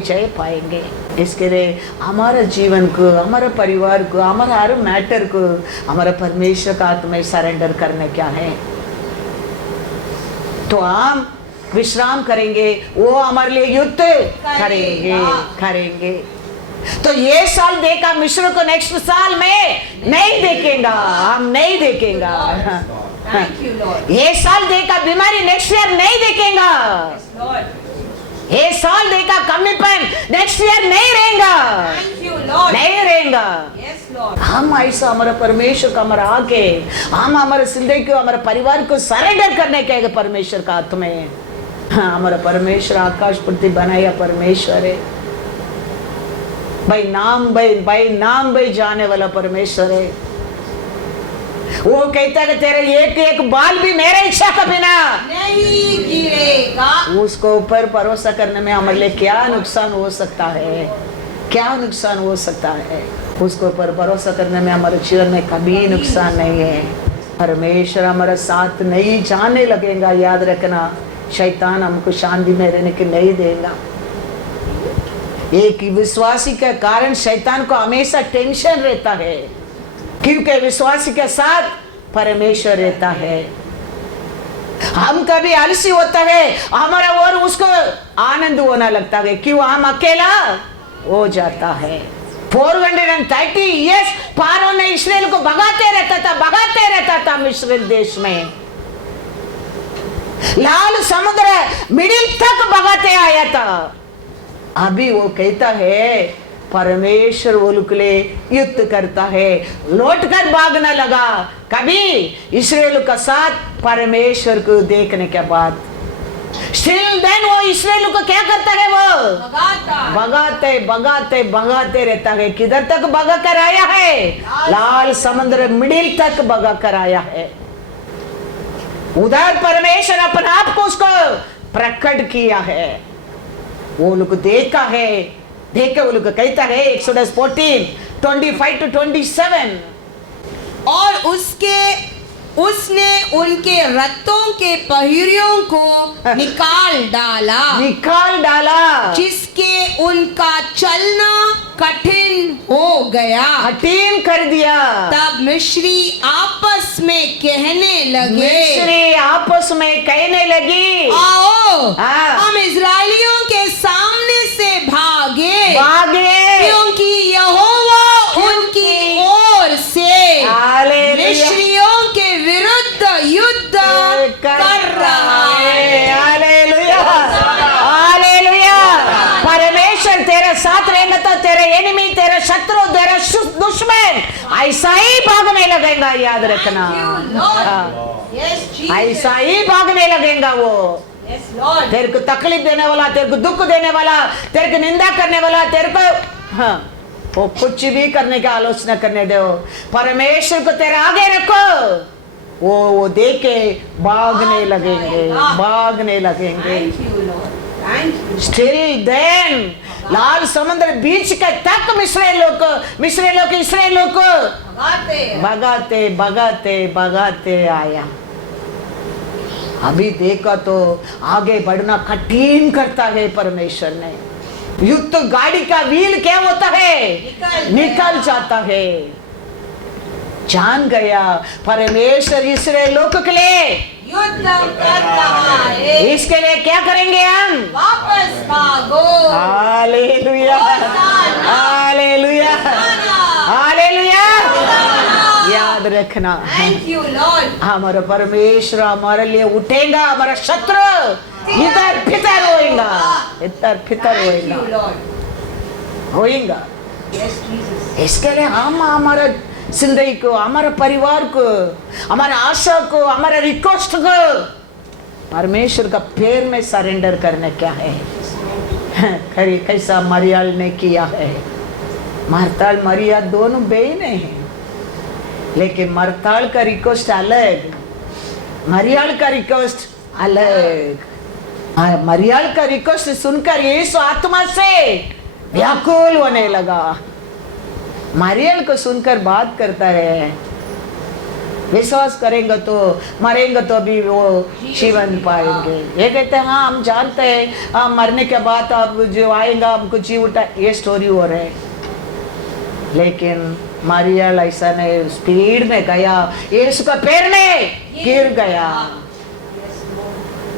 जय पाएंगे। इसके लिए हमारा जीवन को, हमारा परिवार को, हमारा हर मैटर को हमारा परमेश्वर का हाथ में सरेंडर करने क्या है, तो हम विश्राम करेंगे, वो हमारे लिए युद्ध करेंगे। तो ये साल देखा मिश्र को, नेक्स्ट साल में नहीं देखेगा, हम नहीं देखेगा। ये साल देखा बीमारी, नेक्स्ट ईयर नहीं देखेगा। ये साल देखा कमीपन, नेक्स्ट ईयर नहीं रहेगा। हम ऐसा हमारा परमेश्वर का हमारा आके हम हमारे जिंदगी को, हमारे परिवार को सरेंडर करने के परमेश्वर का हाथ में। हमारा परमेश्वर आकाश पृथ्वी बनाया परमेश्वर है, भाई नाम भाई जाने वाला परमेश्वर है। वो कहता है कि तेरे एक एक बाल भी मेरे इच्छा का बिना नहीं गिरेगा। उसको ऊपर भरोसा करने में हमारे लिए क्या नुकसान हो सकता है, क्या नुकसान हो सकता है। उसको ऊपर भरोसा करने में हमारे जीवन में कभी नुकसान नहीं है। परमेश्वर हमारा साथ नहीं जाने लगेगा, याद रखना। शैतान हमको शांति में रहने के नहीं देगा। एक विश्वासी के कारण शैतान को हमेशा टेंशन रहता है, क्योंकि विश्वासी के साथ परमेश्वर रहता है। हम कभी आलसी होता है हमारा और उसको आनंद होना लगता है, क्यों हम अकेला हो जाता है। 430 ईयर्स पारो ने इस्राएल को भगाते रहता था मिस्र देश में। लाल समुद्र मिडिल तक भगाते आया था। अभी वो कहता है परमेश्वर वो लोग के लिए युद्ध करता है, लौट कर भागना लगा। कभी इस्राएल का साथ परमेश्वर को देखने के बाद स्टिल देन वो इस्राएल को क्या करता है, वो भगाते रहता है। किधर तक भगा कर आया है? लाल समुद्र मिडिल तक भगा कर आया है। उधर परमेश्वर अपने आप को उसको प्रकट किया है। वो लोग देखा है, देखे वो लोग कहता है एक्सोडस 14:25-27 और उसने उनके रथों के पहियों को निकाल डाला जिसके उनका चलना कठिन हो गया, कठिन कर दिया। तब मिस्री आपस में कहने लगे, आओ हम इजराइलियों के सामने से भागे क्योंकि यहोवा उनकी ओर से मिस्रियों के विरुद्ध युद्ध कर रहा है। हालेलुया। परमेश्वर तेरे साथ रहेगा तो तेरे एनिमी, तेरे शत्रु, तेरे दुश्मन ऐसा ही भागने लगेगा। याद रखना, ऐसा ही भागने लगेगा वो। तेरे को तकलीफ देने वाला, तेरे को दुख देने वाला, तेरे को निंदा करने वाला, तेरे को वो कुछ भी करने की आलोचना करने दो। परमेश्वर को तेरे आगे रखो, वो देख के भागने लगेंगे। Still then, लाल समुद्र बीच के तक इस्राएल को भगाते आया। अभी देखा तो आगे बढ़ना कठिन करता है परमेश्वर ने। युद्ध गाड़ी का व्हील क्या होता है? निकल जाता है। जान गया परमेश्वर इस्राएल लोग के लिए युद्ध कर रहा है। इसके लिए क्या करेंगे हम? वापस भागो। Hallelujah, hallelujah, hallelujah. याद रखना, थैंक यू लॉर्ड, हमारा परमेश्वर हमारे लिए उठेगा। हमारा शत्रु इधर फितर होएगा। इसके लिए हम हमारा जिंदगी को, हमारे परिवार को, हमारे आशा को, हमारे रिक्वेस्ट को परमेश्वर का पैर में सरेंडर करने क्या है। कैसा मरियाल ने किया है। मरताल मरिया दोनों बहनें हैं, लेकिन मरताल का रिक्वेस्ट अलग, मरियाल का रिक्वेस्ट अलग। मरियाल का रिक्वेस्ट सुनकर यीशु आत्मा से व्याकुल होने लगा। मरियल को सुनकर बात करता है, विश्वास करेंगे तो मरेंगे तो भी वो जीवन पाएंगे। ये कहते हैं हाँ हम जानते हैं मरने के बाद अब जो आएगा हमको जी उठा, ये स्टोरी हो रहा है। लेकिन मरियल ऐसा नहीं, स्पीड में गया, यीशु का पैर में गिर गया।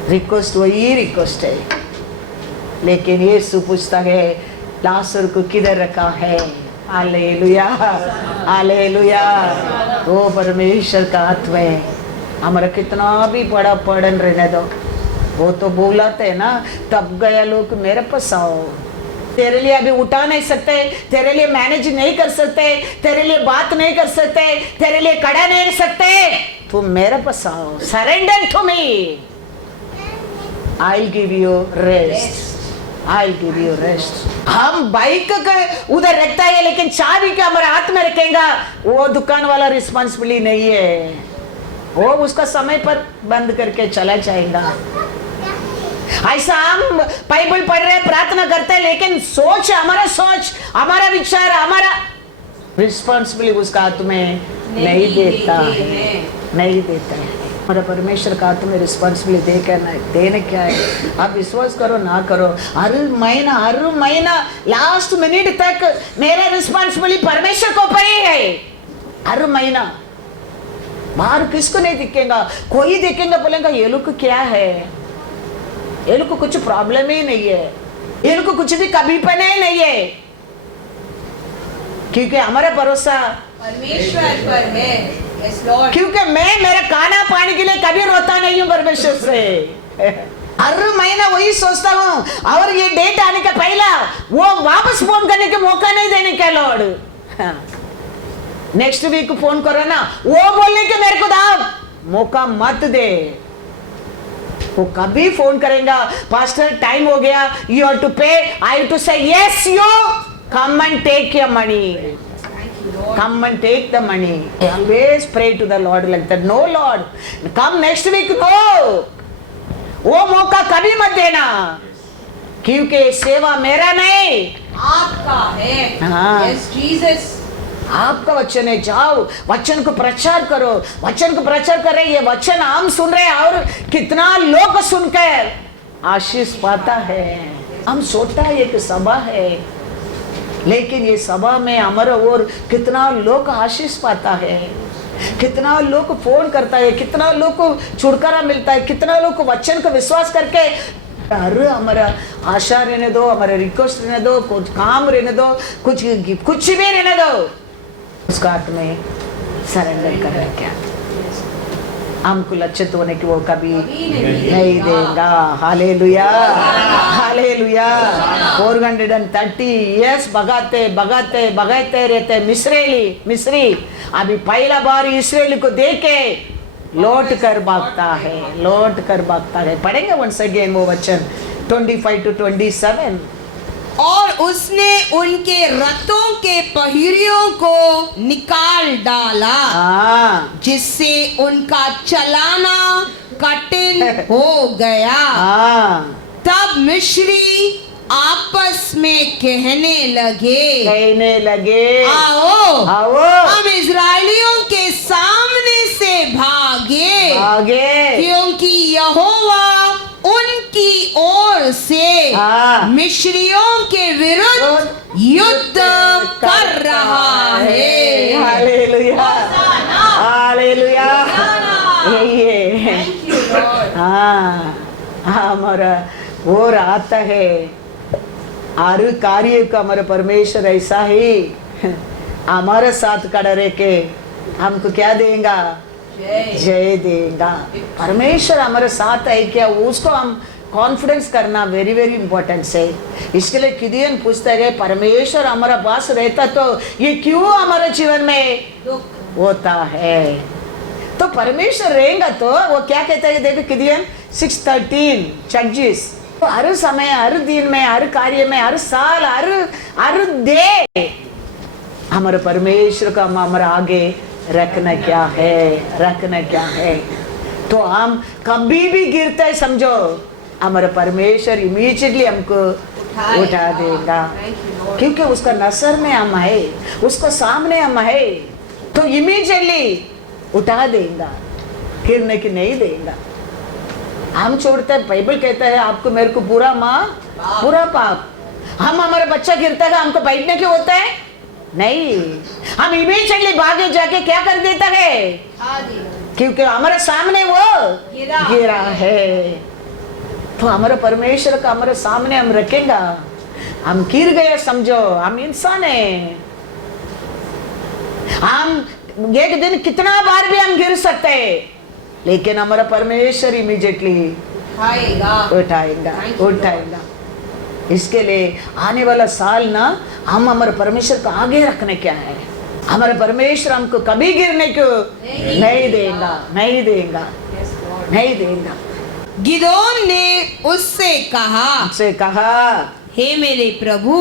रिक्वेस्ट वही रिक्वेस्ट है, लेकिन यीशु पूछता है लाजर को किधर रखा है। Hallelujah, hallelujah. वो परमेश्वर का हाथ में हमारा कितना भी बड़ा पढ़न रहने दो, वो तो बोलाते ना तब गया लोग मेरे पास आओ। तेरे लिए अभी उठा नहीं सकते, तेरे लिए मैनेज नहीं कर सकते, तेरे लिए बात नहीं कर सकते, तेरे लिए खड़ा नहीं रह सकते, तुम मेरे पास आओ। Surrender to me, I will give you rest, I will give you rest. हम बाइक का उधर रखता है, लेकिन चाबी का हमारे हाथ में रखेगा, वो दुकान वाला रिस्पॉन्सिबिलिटी नहीं है, वो उसका समय पर बंद करके चला जाएगा। ऐसा हम बाइबल पढ़ रहे, प्रार्थना करते हैं, लेकिन सोच, हमारा विचार, हमारा रिस्पॉन्सिबिलिटी उसका हाथ में नहीं देता है, नहीं देता है। हमारा परमेश्वर का तुम्हें रिस्पॉन्सिबिलिटी देने क्या है। आप विश्वास करो ना करो, हर महीना लास्ट मिनट तक मेरा रिस्पॉन्सिबिलिटी परमेश्वर को ऊपर ही है। हर महीना बाहर किसको नहीं दिखेगा, कोई दिखेगा बोलेगा ये लोग क्या है, ये लोग को कुछ प्रॉब्लम ही नहीं है, ये लोग को कुछ भी कभी पना ही नहीं है, क्योंकि हमारा भरोसा परमेश्वर पर है। Yes, Lord. क्योंकि मैं मेरा खाना पानी के लिए कभी रोता नहीं हूँ परमेश्वर से। हर महीना वही सोचता हूँ, और ये डेट आने का पहला वो वापस फोन करने का मौका नहीं देने का लॉर्ड। नेक्स्ट वीक फोन करो ना, वो बोलने के मेरे को दाव मौका मत दे। वो कभी फोन करेगा, पास्टर टाइम हो गया, you have to pay, I have to say yes you come and take your money, come and take the money. I always pray to the Lord like that. No Lord, come next week. No, वो मौका कभी मत देना, क्योंकि सेवा मेरा नहीं आपका है। हाँ। Yes, Jesus. आपका वचन है। जाओ वचन को प्रचार करो, वचन को प्रचार कर रहे, ये वचन हम सुन रहे हैं और कितना लोग सुनकर आशीष पाता है। हम सोचता है एक सभा है, लेकिन ये सभा में हमारा और कितना लोग आशीष पाता है, कितना लोग फोन करता है, कितना लोग को छुटकारा मिलता है, कितना लोग को वचन को विश्वास करके अरे हमारा आशा रहने दो, हमारा रिक्वेस्ट रहने दो, कुछ काम रहने दो, कुछ भी रहने दो, उसका हाथ में सरेंडर कर रहे क्या हमको लक्षित होने की वो कभी नहीं देगा। Hallelujah, hallelujah. 430 years भगाते रहते मिस्री अभी पहला बार इस्राएल को देखे लौट कर भागता है। पढ़ेंगे वंस अगेन वो वचन 25 to 27। और उसने उनके रथों के पहियों को निकाल डाला, जिससे उनका चलाना कठिन हो गया। तब मिस्री आपस में कहने लगे, आओ हम इजराइलियों के सामने से भागे, क्योंकि यहोवा उनकी ओर से मिस्रियों के विरुद्ध युद्ध कर रहा है। Hallelujah, hallelujah. यही है। हमारा और आता है हर कार्य का हमारा परमेश्वर ऐसा ही हमारे साथ खड़ा रह के हमको क्या देगा, जय देगा। परमेश्वर हमारे साथ है क्या, उसको हम कॉन्फिडेंस करना वेरी वेरी इंपॉर्टेंट है। इसके लिए गिदियन पूछता है परमेश्वर हमारा पास रहता तो ये क्यों हमारे जीवन में होता है। तो परमेश्वर रहेगा तो वो क्या कहता है, देखो गिदियन 6:13 जजेस। तो हर समय, हर दिन में, हर कार्य में, हर साल, हर डे हमारे परमेश्वर का हमारा आगे रखना क्या है। तो हम कभी भी गिरते हैं समझो, हमारा परमेश्वर इमीडिएटली हमको उठा देगा, क्योंकि उसका नजर में हम है, उसको सामने हम है, तो इमीडिएटली उठा देगा, गिरने की नहीं देगा। हम छोड़ते हैं, बाइबल कहता है आपको मेरे को बुरा पाप। हम हमारा बच्चा गिरता है हमको बैठने के होता है नहीं, हम इमीडिएटली भागे जाके क्या कर देता है, क्योंकि हमारे सामने वो गिरा है। तो हमारा परमेश्वर का हमारे सामने हम रखेगा, हम गिर गए समझो, हम इंसान है। हम एक दिन कितना बार भी हम गिर सकते हैं, लेकिन हमारा परमेश्वर इमीडिएटली उठाएगा। इसके लिए आने वाला साल ना हम हमारे परमेश्वर को आगे रखने क्या है। हमारे परमेश्वर हमको कभी गिरने को नहीं देगा। गिदोन ने उससे कहा, हे मेरे प्रभु,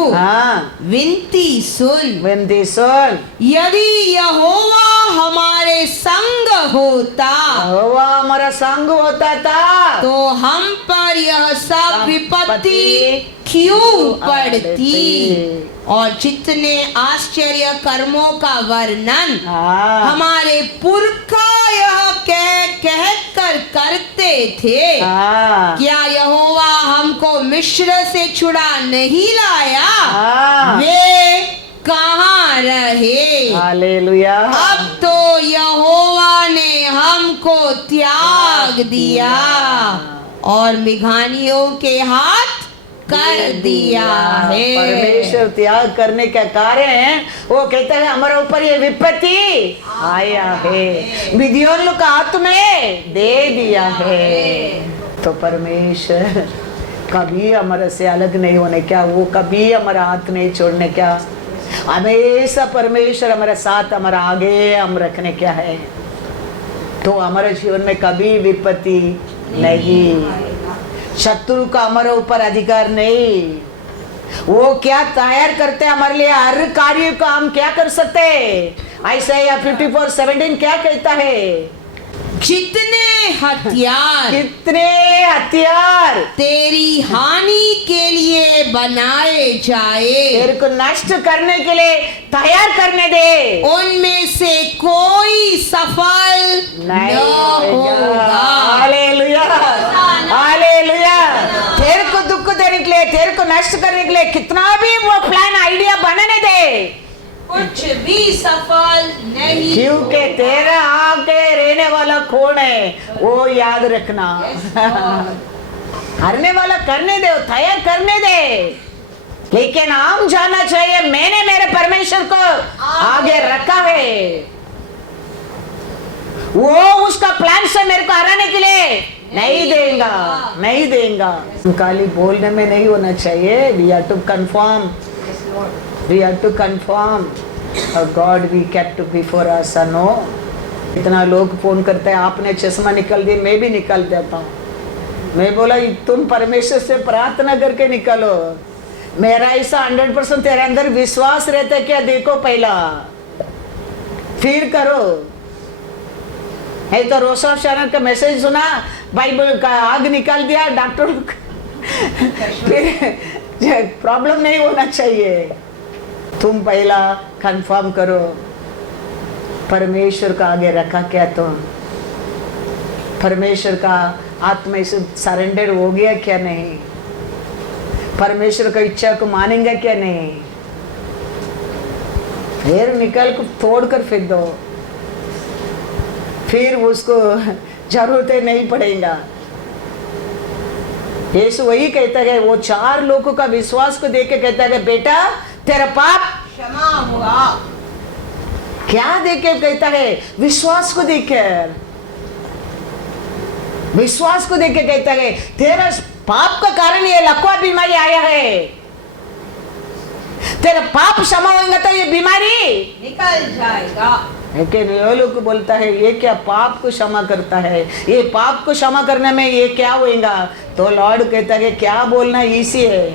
विनती सुन। यदि यहोवा हमारे संग होता यहोवा हमारा संग होता था तो हम पर यह सब विपत्ति क्यों पड़ती। और जितने आश्चर्य कर्मों का वर्णन हाँ हमारे पुरखा यह कह कर करते थे, हाँ क्या यहोवा हमको मिस्र से छुड़ा नहीं लाया? हाँ वे कहाँ रहे? हालेलुया। अब तो यहोवा ने हमको त्याग दिया और मिघानियों के हाथ कर दिया है। परमेश्वर त्याग करने का कारण वो कहता है हमारे ऊपर ये विपत्ति आया है, विधियों लोग हाथ में दे दिया है। तो परमेश्वर कभी हमारे से अलग नहीं होने क्या, वो कभी हमारा हाथ नहीं छोड़ने क्या, हमेशा परमेश्वर हमारे साथ हमारा आगे हम रखने क्या है। तो हमारे जीवन में कभी विपत्ति नहीं, शत्रु का हमारे ऊपर अधिकार नहीं। वो क्या तैयार करते हैं हमारे लिए, हर कार्य को हम क्या कर सकते हैं। ऐसा या 54:17 क्या कहता है, जितने हथियार कितने हथियार तेरी हानि के लिए बनाए जाए, तेरे को नष्ट करने के लिए तैयार करने दे, उनमें से कोई सफल न होगा। Hallelujah hallelujah. तेरे को दुख देने के लिए, तेरे को नष्ट करने के लिए कितना भी वो प्लान आइडिया बनाने दे, कुछ भी सफल नहीं, क्योंकि तेरा आगे रहने वाला कौन है वो याद रखना। करने वाला करने दे, तैयार करने दे, लेकिन हम जानना चाहिए मैंने मेरे परमेश्वर को आगे रखा है, वो उसका प्लान से मेरे को हराने के लिए नहीं देगा, नहीं देगा। खाली बोलने में नहीं होना चाहिए, we have to confirm, we have to confirm God we kept before us or no। इतना लोग फोन करते हैं आपने चश्मा निकल दिया, मैं भी निकल देता हूँ। मैं बोला तुम परमेश्वर से प्रार्थना करके निकलो, मेरा ऐसा 100% तेरे अंदर विश्वास रहता है क्या, देखो पहला फिर करो। है तो रोसफ शरण का मैसेज सुना, बाइबल का आग निकाल दिया डॉक्टर, फिर प्रॉब्लम नहीं होना चाहिए। तुम पहला कंफर्म करो परमेश्वर का आगे रखा क्या, तुम परमेश्वर का आत्मा से सरेंडर हो गया क्या नहीं, परमेश्वर का इच्छा को मानेंगे क्या नहीं, फिर निकल को तोड़ कर फेंक दो, फिर उसको जरूरत नहीं पड़ेगा। यीशु वही कहता है, वो 4 लोगों का विश्वास को देख के कहता है बेटा तेरा पाप क्षमा हुआ। क्या देख के कहता है, विश्वास को देखकर, विश्वास को देख के कहता है तेरा पाप का कारण ये लकवा बीमारी आया है, तेरा पाप क्षमा होगा तो ये बीमारी निकल जाएगा। लेकिन ये लोग बोलता है ये क्या पाप को क्षमा करता है, ये पाप को क्षमा करने में ये क्या होगा। तो लॉर्ड कहता है क्या बोलना इसी है,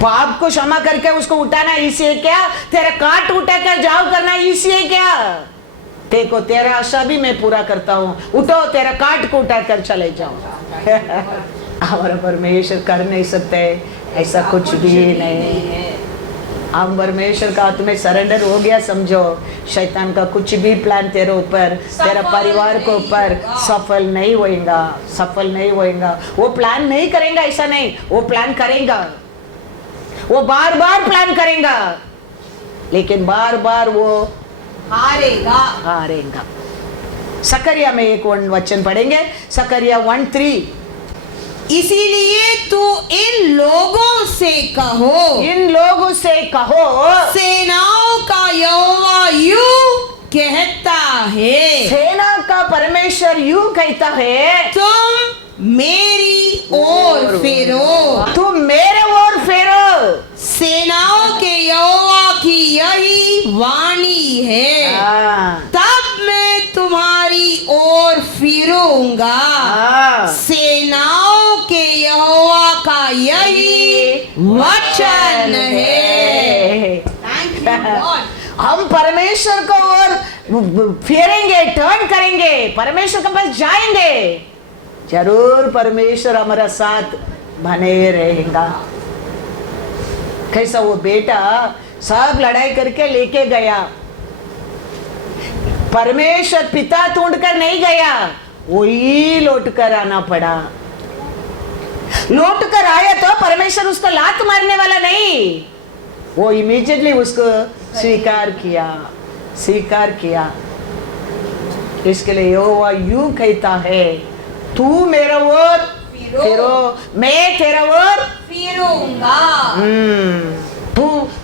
पाप को क्षमा करके उसको उठाना इसी है क्या, तेरा काट उठा कर जाओ करना इसी है क्या। देखो तेरा आशा भी मैं पूरा करता हूँ, उठो तेरा काट को उठा कर चले जाओ। हमारा परमेश्वर कर नहीं सकते ऐसा कुछ भी नहीं है। हम परमेश्वर का हाथ में सरेंडर हो गया समझो, शैतान का कुछ भी प्लान तेरे ऊपर, तेरा परिवार के ऊपर सफल नहीं होएगा, सफल नहीं होएगा। वो प्लान नहीं करेगा ऐसा नहीं, वो प्लान करेगा, वो बार बार प्लान करेगा, लेकिन बार बार वो हारेगा। हारेगा। सकरिया में एक वचन पढ़ेंगे, सकरिया 1:3। इसीलिए तू इन लोगों से कहो, इन लोगों से कहो सेनाओं का यहोवा यूं कहता है, सेना का परमेश्वर यूं कहता है तुम मेरी ओर फेरो, तुम मेरे ओर फेरो। सेनाओं के यहोवा की यही वाणी है, तब मैं तुम्हारी ओर फिरूंगा। सेनाओं के यहोवा का यही वचन है। हम परमेश्वर को और फेरेंगे, टर्न करेंगे, परमेश्वर के पास जाएंगे, जरूर परमेश्वर हमारा साथ बने रहेगा। कैसा वो बेटा सब लड़ाई करके लेके गया, परमेश्वर पिता ढूंढ कर नहीं गया, वही लौट कर आना पड़ा। लौट कर आया तो परमेश्वर उसको लात मारने वाला नहीं, वो इमीडिएटली उसको स्वीकार किया। इसके लिए यहोवा यूं कहता है, तू मेरा ओर फिरो, मैं तेरा ओर फिरूंगा।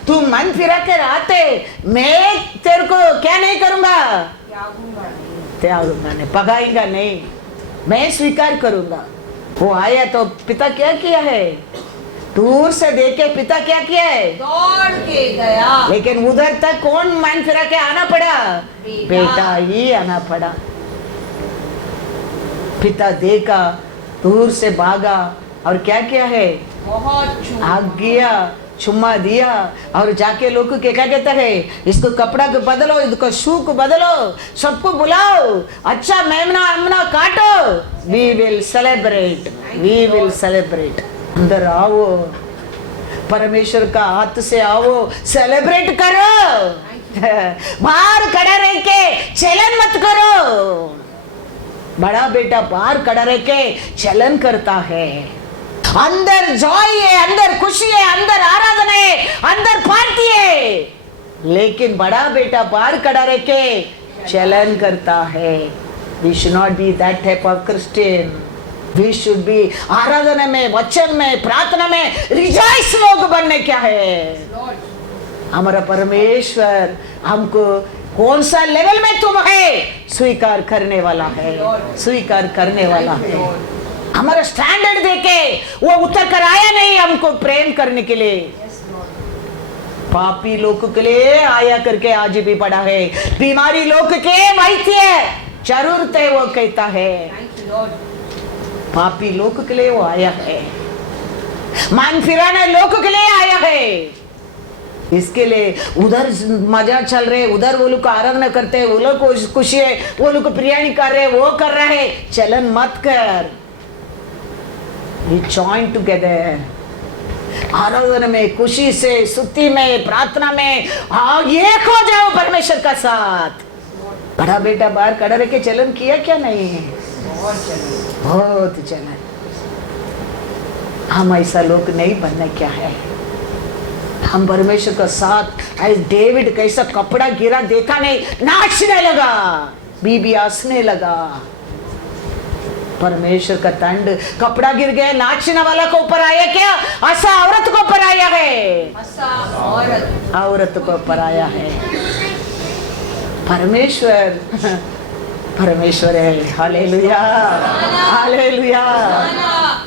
तू मन फिरा कर आते, मैं तेरे को क्या नहीं करूंगा, त्यागूंगा नहीं, पगाएगा नहीं, मैं स्वीकार करूंगा। वो आया तो पिता क्या किया है, दूर से देखे पिता क्या किया है, दौड़ के गया। लेकिन उधर तक कौन मन फिरा के आना पड़ा, बेटा ही आना पड़ा। पिता देखा, दूर से भागा और क्या किया है, बहुत आग गया, चुम्मा दिया और जाके लोग को क्या कहता है, इसको कपड़ा को बदलो, इसको शू को बदलो, सबको बुलाओ, अच्छा मेमना अमना काटो, वी विल सेलिब्रेट। अंदर आओ, परमेश्वर का हाथ से आओ, सेलिब्रेट करो। बाहर खड़ा रह के चलन मत करो। बड़ा बेटा बाहर खड़ा रह के चलन करता है, अंदर जॉय है, अंदर खुशी है, अंदर आराधना है, अंदर पार्टी है, लेकिन बड़ा बेटा बाहर खड़ा रह के चलन करता है। We should not be that type of Christian. We should be आराधना में, वचन में, प्रार्थना में रिजॉइस लोग बनने क्या है। हमारा परमेश्वर हमको कौन सा लेवल में तुम है स्वीकार करने वाला है, स्वीकार करने वाला है। हमारा स्टैंडर्ड देके वो उतर कर आया नहीं हमको प्रेम करने के लिए, पापी लोग के लिए आया करके आज भी पड़ा है, बीमारी लोग के वैद्य जरूरत है, वो कहता है पापी लोग के लिए वो आया है, मन फिराने लोग के लिए आया है। इसके लिए उधर मजा चल रहे, उधर वो लोग आराधना करते हैं, वो लोग को खुशी है, वो लोग बिरयानी कर रहे, वो कर रहे, चलन मत कर। We join together, आराधना में, खुशी से, स्तुति में, प्रार्थना में, एक हो जाओ परमेश्वर का साथ। बड़ा बेटा बाहर खड़ा रह के चलन किया क्या नहीं, बहुत चलन। हम ऐसा लोग नहीं बनना क्या है, हम परमेश्वर का साथ। डेविड कैसा कपड़ा गिरा देखा नहीं, नाचने लगा, बीबी हंसने लगा। परमेश्वर का दंड, कपड़ा गिर गया, नाचने वाला को ऊपर आया क्या, ऐसा औरत को ऊपर आया है, औरत को ऊपर आया है। परमेश्वर परमेश्वर है, हालेलुया हालेलुया।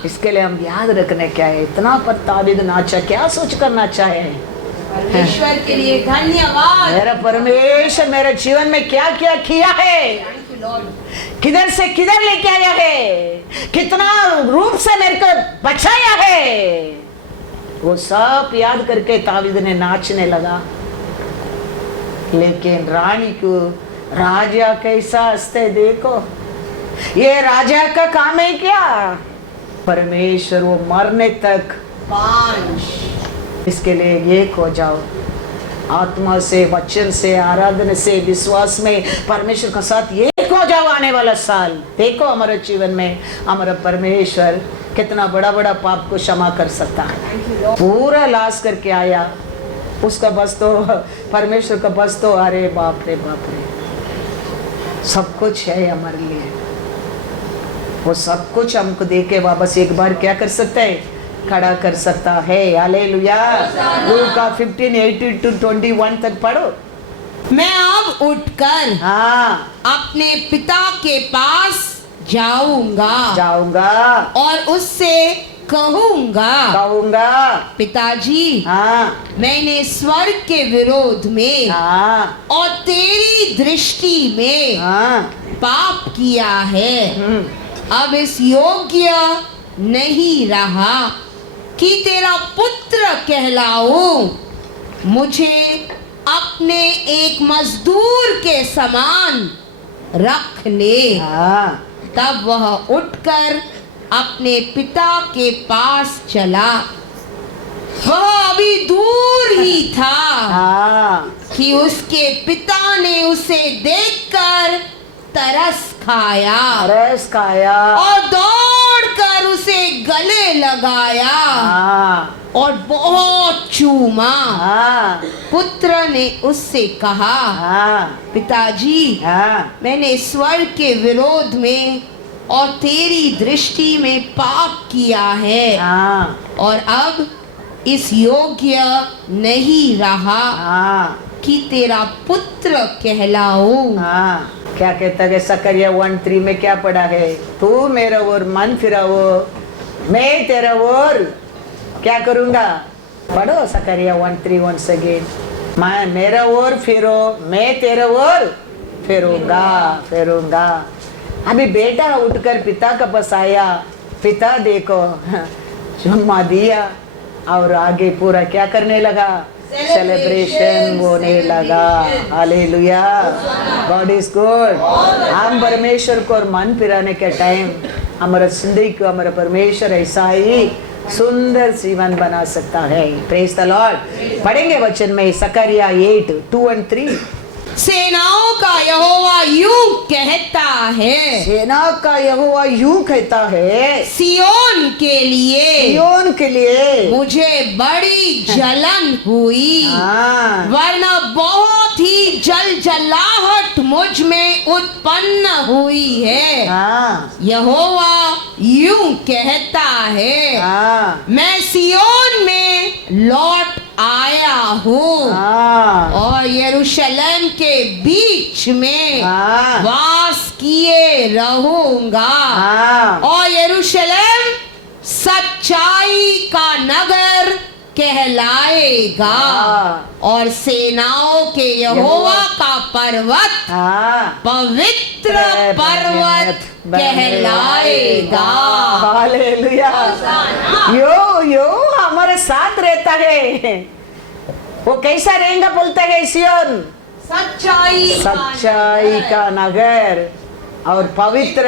इसके लिए हम याद रखने क्या है, इतना पर ताबीद नाचा, क्या सोच कर नाचा है। परमेश्वर के लिए धन्यवाद। मेरा परमेश्वर मेरे जीवन में क्या क्या किया है, किधर से किधर लेके आया है, कितना रूप से मेरे को बचाया है, वो सब याद करके ताबीद ने नाचने लगा। लेकिन रानी को राजा कैसा हंसते देखो, ये राजा का काम है क्या, परमेश्वर वो मरने तक। इसके लिए एक हो जाओ, आत्मा से, वचन से, आराधना से, विश्वास में परमेश्वर के साथ एक हो जाओ। आने वाला साल देखो हमारे जीवन में हमारा परमेश्वर कितना बड़ा बड़ा पाप को क्षमा कर सकता है। पूरा लाश करके आया, उसका बस तो परमेश्वर का बस तो, अरे बाप रे बाप रे, सब कुछ है हमारे लिए। वो सब कुछ हमको देके वापस एक बार क्या कर सकता है, खड़ा कर सकता है। हालेलुया। लूका 15:18-21 तक पढ़ो। मैं अब उठकर अपने पिता के पास जाऊंगा और उससे कहूंगा पिताजी, मैंने स्वर्ग के विरोध में और तेरी दृष्टि में पाप किया है, अब इस योग्य नहीं रहा कि तेरा पुत्र कहलाऊं, मुझे अपने एक मजदूर के समान रख ले। हाँ तब वह उठकर अपने पिता के पास चला। वह अभी दूर ही था हाँ कि उसके पिता ने उसे देखकर तरस खाया रस खाया। और दौड़कर उसे गले लगाया हाँ और बहुत चूमा। हाँ पुत्र ने उससे कहा, हाँ पिताजी, हाँ मैंने स्वर्ग के विरोध में और तेरी दृष्टि में पाप किया है हाँ और अब इस योग्य नहीं रहा हाँ कि तेरा पुत्र कहलाऊं। हाँ क्या कहता है सकरिया 1:3 में क्या पढ़ा है? तू मेरा ओर मन फिराओ, मैं तेरा ओर क्या करूंगा? पढ़ो सकरिया 1:3 once again। मैं मेरा ओर फिरो, मैं तेरा ओर फिरूंगा। अभी बेटा उठकर पिता का पास आया। पिता देखो चुम्मा दिया और आगे पूरा क्या करने लगा? सेलिब्रेशन होने लगा। Hallelujah, God is good. हम परमेश्वर को और मन फिराने के टाइम हमारा जिंदगी को हमारा परमेश्वर ऐसा ही सुंदर जीवन बना सकता है। Praise the Lord. पढ़ेंगे वचन में सकरिया 8:2 and 3। सेनाओं का यहोवा यूं कहता है, सेना का यहोवा यूं कहता है, सियोन के लिए सिय्योन के लिए मुझे बड़ी जलन हुई, हाँ वरना बहुत ही जलजलाहट मुझ में उत्पन्न हुई है। हाँ यहोवा यूं कहता है, हाँ मैं सियोन में लौट आया हूँ हाँ और यरूशलेम के बीच में हाँ वास किए रहूंगा हाँ और यरूशलेम सच्चाई का नगर कहलाएगा हाँ। और सेनाओं के यहोवा का पर्वत हाँ पवित्र पर्वत कहलाएगा। हालेलुया। यो हमारे साथ रहता है। वो कैसा रहेगा बोलता है? सिय्योन सच्चाई का नगर और पवित्र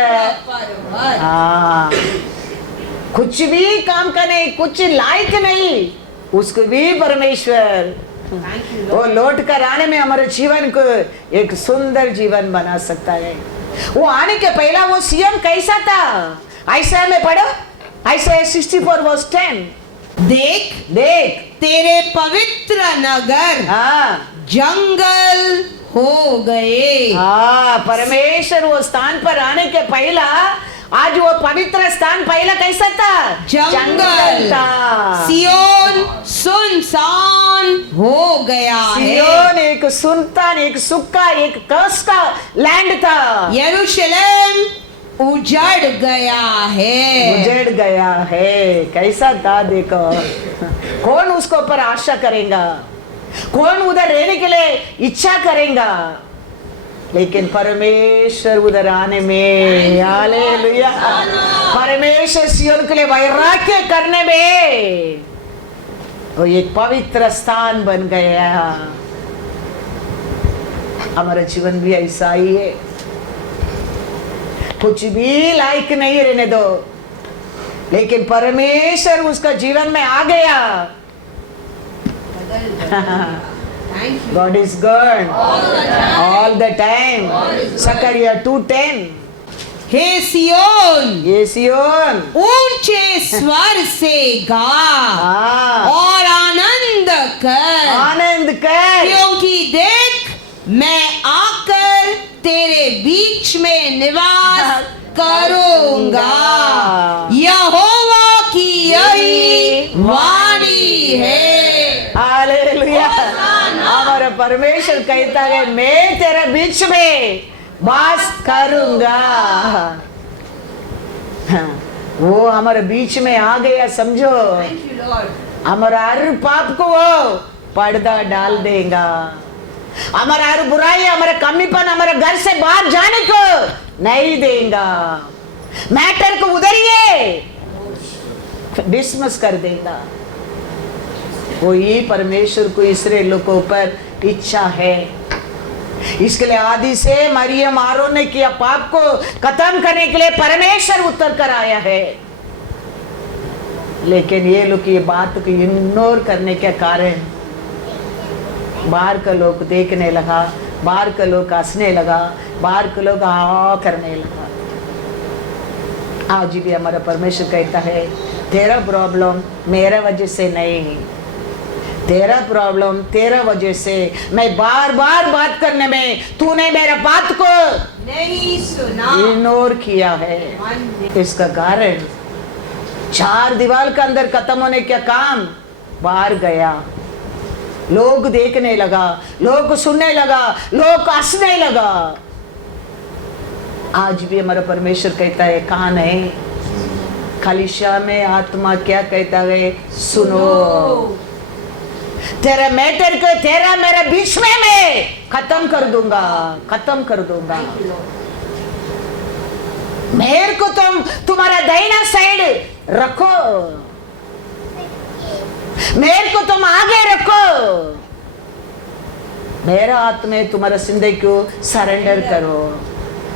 पर्वत। हाँ कुछ भी काम का नहीं, कुछ लायक नहीं, उसको भी परमेश्वर वो लौट कर आने में हमारे जीवन को एक सुंदर जीवन बना सकता है। वो आने के पहला वो सीएम कैसा था? ऐसा में पढ़ो, ऐसा 64:10। देख तेरे पवित्र नगर हाँ जंगल हो गए। हाँ परमेश्वर वो स्थान पर आने के पहला आज वो पवित्र स्थान पहला कैसा था? जंगल था। सियोन सुनसान हो गया है। सिय्योन एक सुनसान, एक सुक्का, एक कष्ट का लैंड था। यरूशलेम उजड़ गया है। उजड़ गया है। कैसा था देखो। कौन उसको ऊपर आशा करेगा? कौन उधर रहने के लिए इच्छा करेगा? लेकिन परमेश्वर उधर आने में, हालेलुया, परमेश्वर सिय्योन के लिए वैराग्य करने में वो एक पवित्र स्थान बन गया। हमारा जीवन भी ऐसा ही है। कुछ भी लायक नहीं रहने दो, लेकिन परमेश्वर उसका जीवन में आ गया। God is good all the time। Sakariya 2:10। हे सियोन, ये सिय्योन ऊंचे स्वर से गा हाँ और आनंद कर, आनंद कर, क्योंकि देख मैं आकर तेरे बीच में निवास करूंगा। यहोवा की यही वाणी है। हालेलुया। हमारा परमेश्वर कहता है मैं तेरे बीच में वास करूंगा। हाँ, वो हमारे बीच में आ गया, समझो। हमारा हर पाप को वो पर्दा डाल देगा। हमारा हर बुराई, हमारा कमीपन, हमारे घर से बाहर जाने को नहीं देगा। मैटर को उधर ही डिसमिस कर देगा। वही परमेश्वर को इसराइलियों के ऊपर इच्छा है। इसके लिए आदि से मरियम आरोन ने किया पाप को खत्म करने के लिए परमेश्वर उतर कर आया है। लेकिन ये लोग ये बात को इग्नोर करने के कारण बाहर का लोग देखने लगा, बाहर का लोग हंसने लगा, बाहर का लोग आ करने लगा। आज भी हमारा परमेश्वर कहता है तेरा प्रॉब्लम मेरा वजह से नहीं, तेरा प्रॉब्लम तेरा वजह से। मैं बार बार बात करने में तूने मेरा बात को नहीं सुना, इग्नोर किया है। इसका कारण 4 दीवार के अंदर खत्म होने का काम बाहर गया, लोग देखने लगा, लोग सुनने लगा, लोग हंसने लगा। आज भी हमारा परमेश्वर कहता है कहाँ नहीं, कलीसिया में आत्मा क्या कहता है, सुनो। तेरा मैटर को तेरा मेरा बीच में मैं खत्म कर दूंगा, खत्म कर दूंगा। मेरे को तुम तुम्हारा दाहिना साइड रखो, मेरे को तुम आगे रखो, मेरा हाथ में तुम्हारा जिंदगी को सरेंडर करो।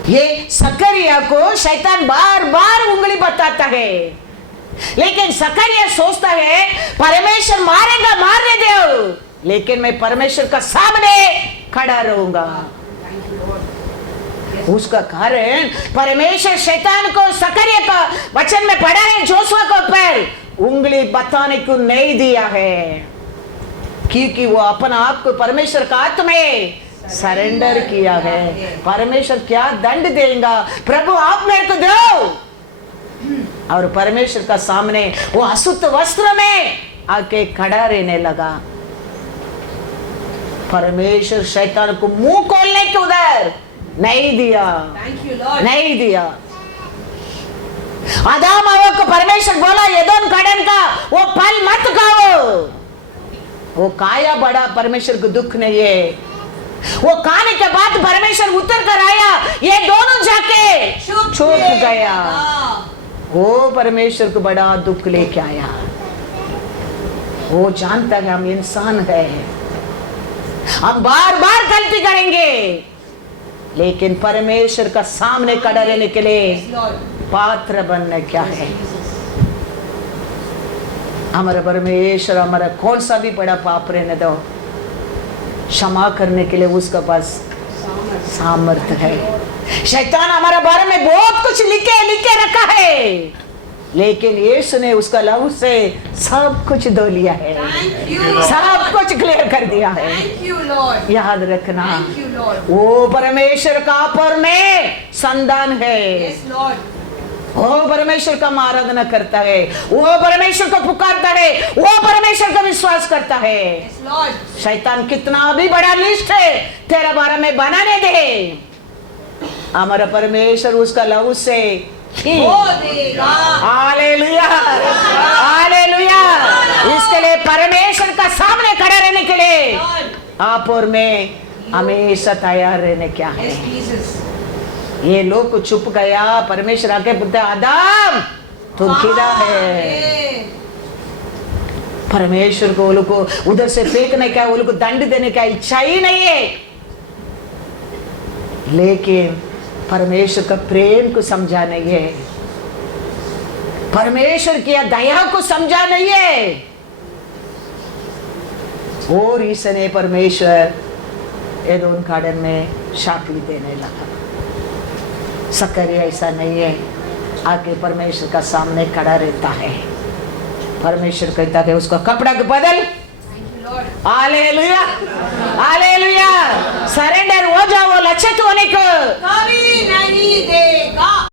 ये सकरिया को शैतान बार बार उंगली बताता है, लेकिन सकरिया सोचता है परमेश्वर मारेगा, मारने दो, लेकिन मैं परमेश्वर का सामने खड़ा रहूंगा। उसका कारण परमेश्वर शैतान को सकरिया का वचन में पढ़ा है, जोशुआ को ऊपर उंगली बताने को नहीं दिया है, क्योंकि वो अपना आप को परमेश्वर का हाथ में सरेंडर किया है। परमेश्वर क्या दंड देगा, प्रभु आप मेरे को दो। और परमेश्वर का सामने वो अशुद्ध वस्त्र में आके खड़ा रहने लगा। परमेश्वर शैतान को मुंह खोलने के उधर नहीं दिया, नहीं दिया। आदम हव्वा को परमेश्वर बोला एदोम गार्डन का वो फल मत खाओ। वो खाया बड़ा, परमेश्वर को दुख नहीं है। वो खाने के बाद परमेश्वर उतर कर आया, ये दोनों जाके छुप गया। वो परमेश्वर को बड़ा दुख लेके आया। वो जानता है हम इंसान है, हम बार बार गलती करेंगे, लेकिन परमेश्वर का सामने खड़ा रहने के लिए पात्र बनना क्या है। हमारा परमेश्वर हमारा कौन सा भी बड़ा पाप रहने दो, क्षमा करने के लिए उसका पास सामर्थ्य है। शैतान हमारे बारे में बहुत कुछ लिखे रखा है, लेकिन यीशु ने उसका लहू से सब कुछ धो लिया है, सब कुछ क्लियर कर दिया है। याद रखना, वो परमेश्वर का पर में संतान है, वो परमेश्वर का आराधना करता है, वो परमेश्वर को पुकारता है, वो परमेश्वर का विश्वास करता है। शैतान कितना भी बड़ा लिस्ट है तेरा बारे में बनाने दे, हमारा परमेश्वर उसका लहू से हालेलुया, हालेलुया। इसके लिए परमेश्वर का सामने खड़े रहने के लिए आप और मैं हमेशा तैयार रहने क्या है। ये लोग चुप गया, परमेश्वर आके बोलता आदम तुम किधर है। परमेश्वर को वो लोग को उधर से फेंकने का, वो लोग को दंड देने का इच्छा ही नहीं है, लेकिन परमेश्वर का प्रेम को समझा नहीं है, परमेश्वर की दया को समझा नहीं है। और इसने परमेश्वर एदोम गार्डन में शापी देने लगा। सकरिया ऐसा नहीं है, आके परमेश्वर का सामने खड़ा रहता है। परमेश्वर कहता है उसका कपड़ा को बदल, हालेलुया, हालेलुया। सरेंडर हो जाओ, लक्षित होने को कभी नहीं देगा।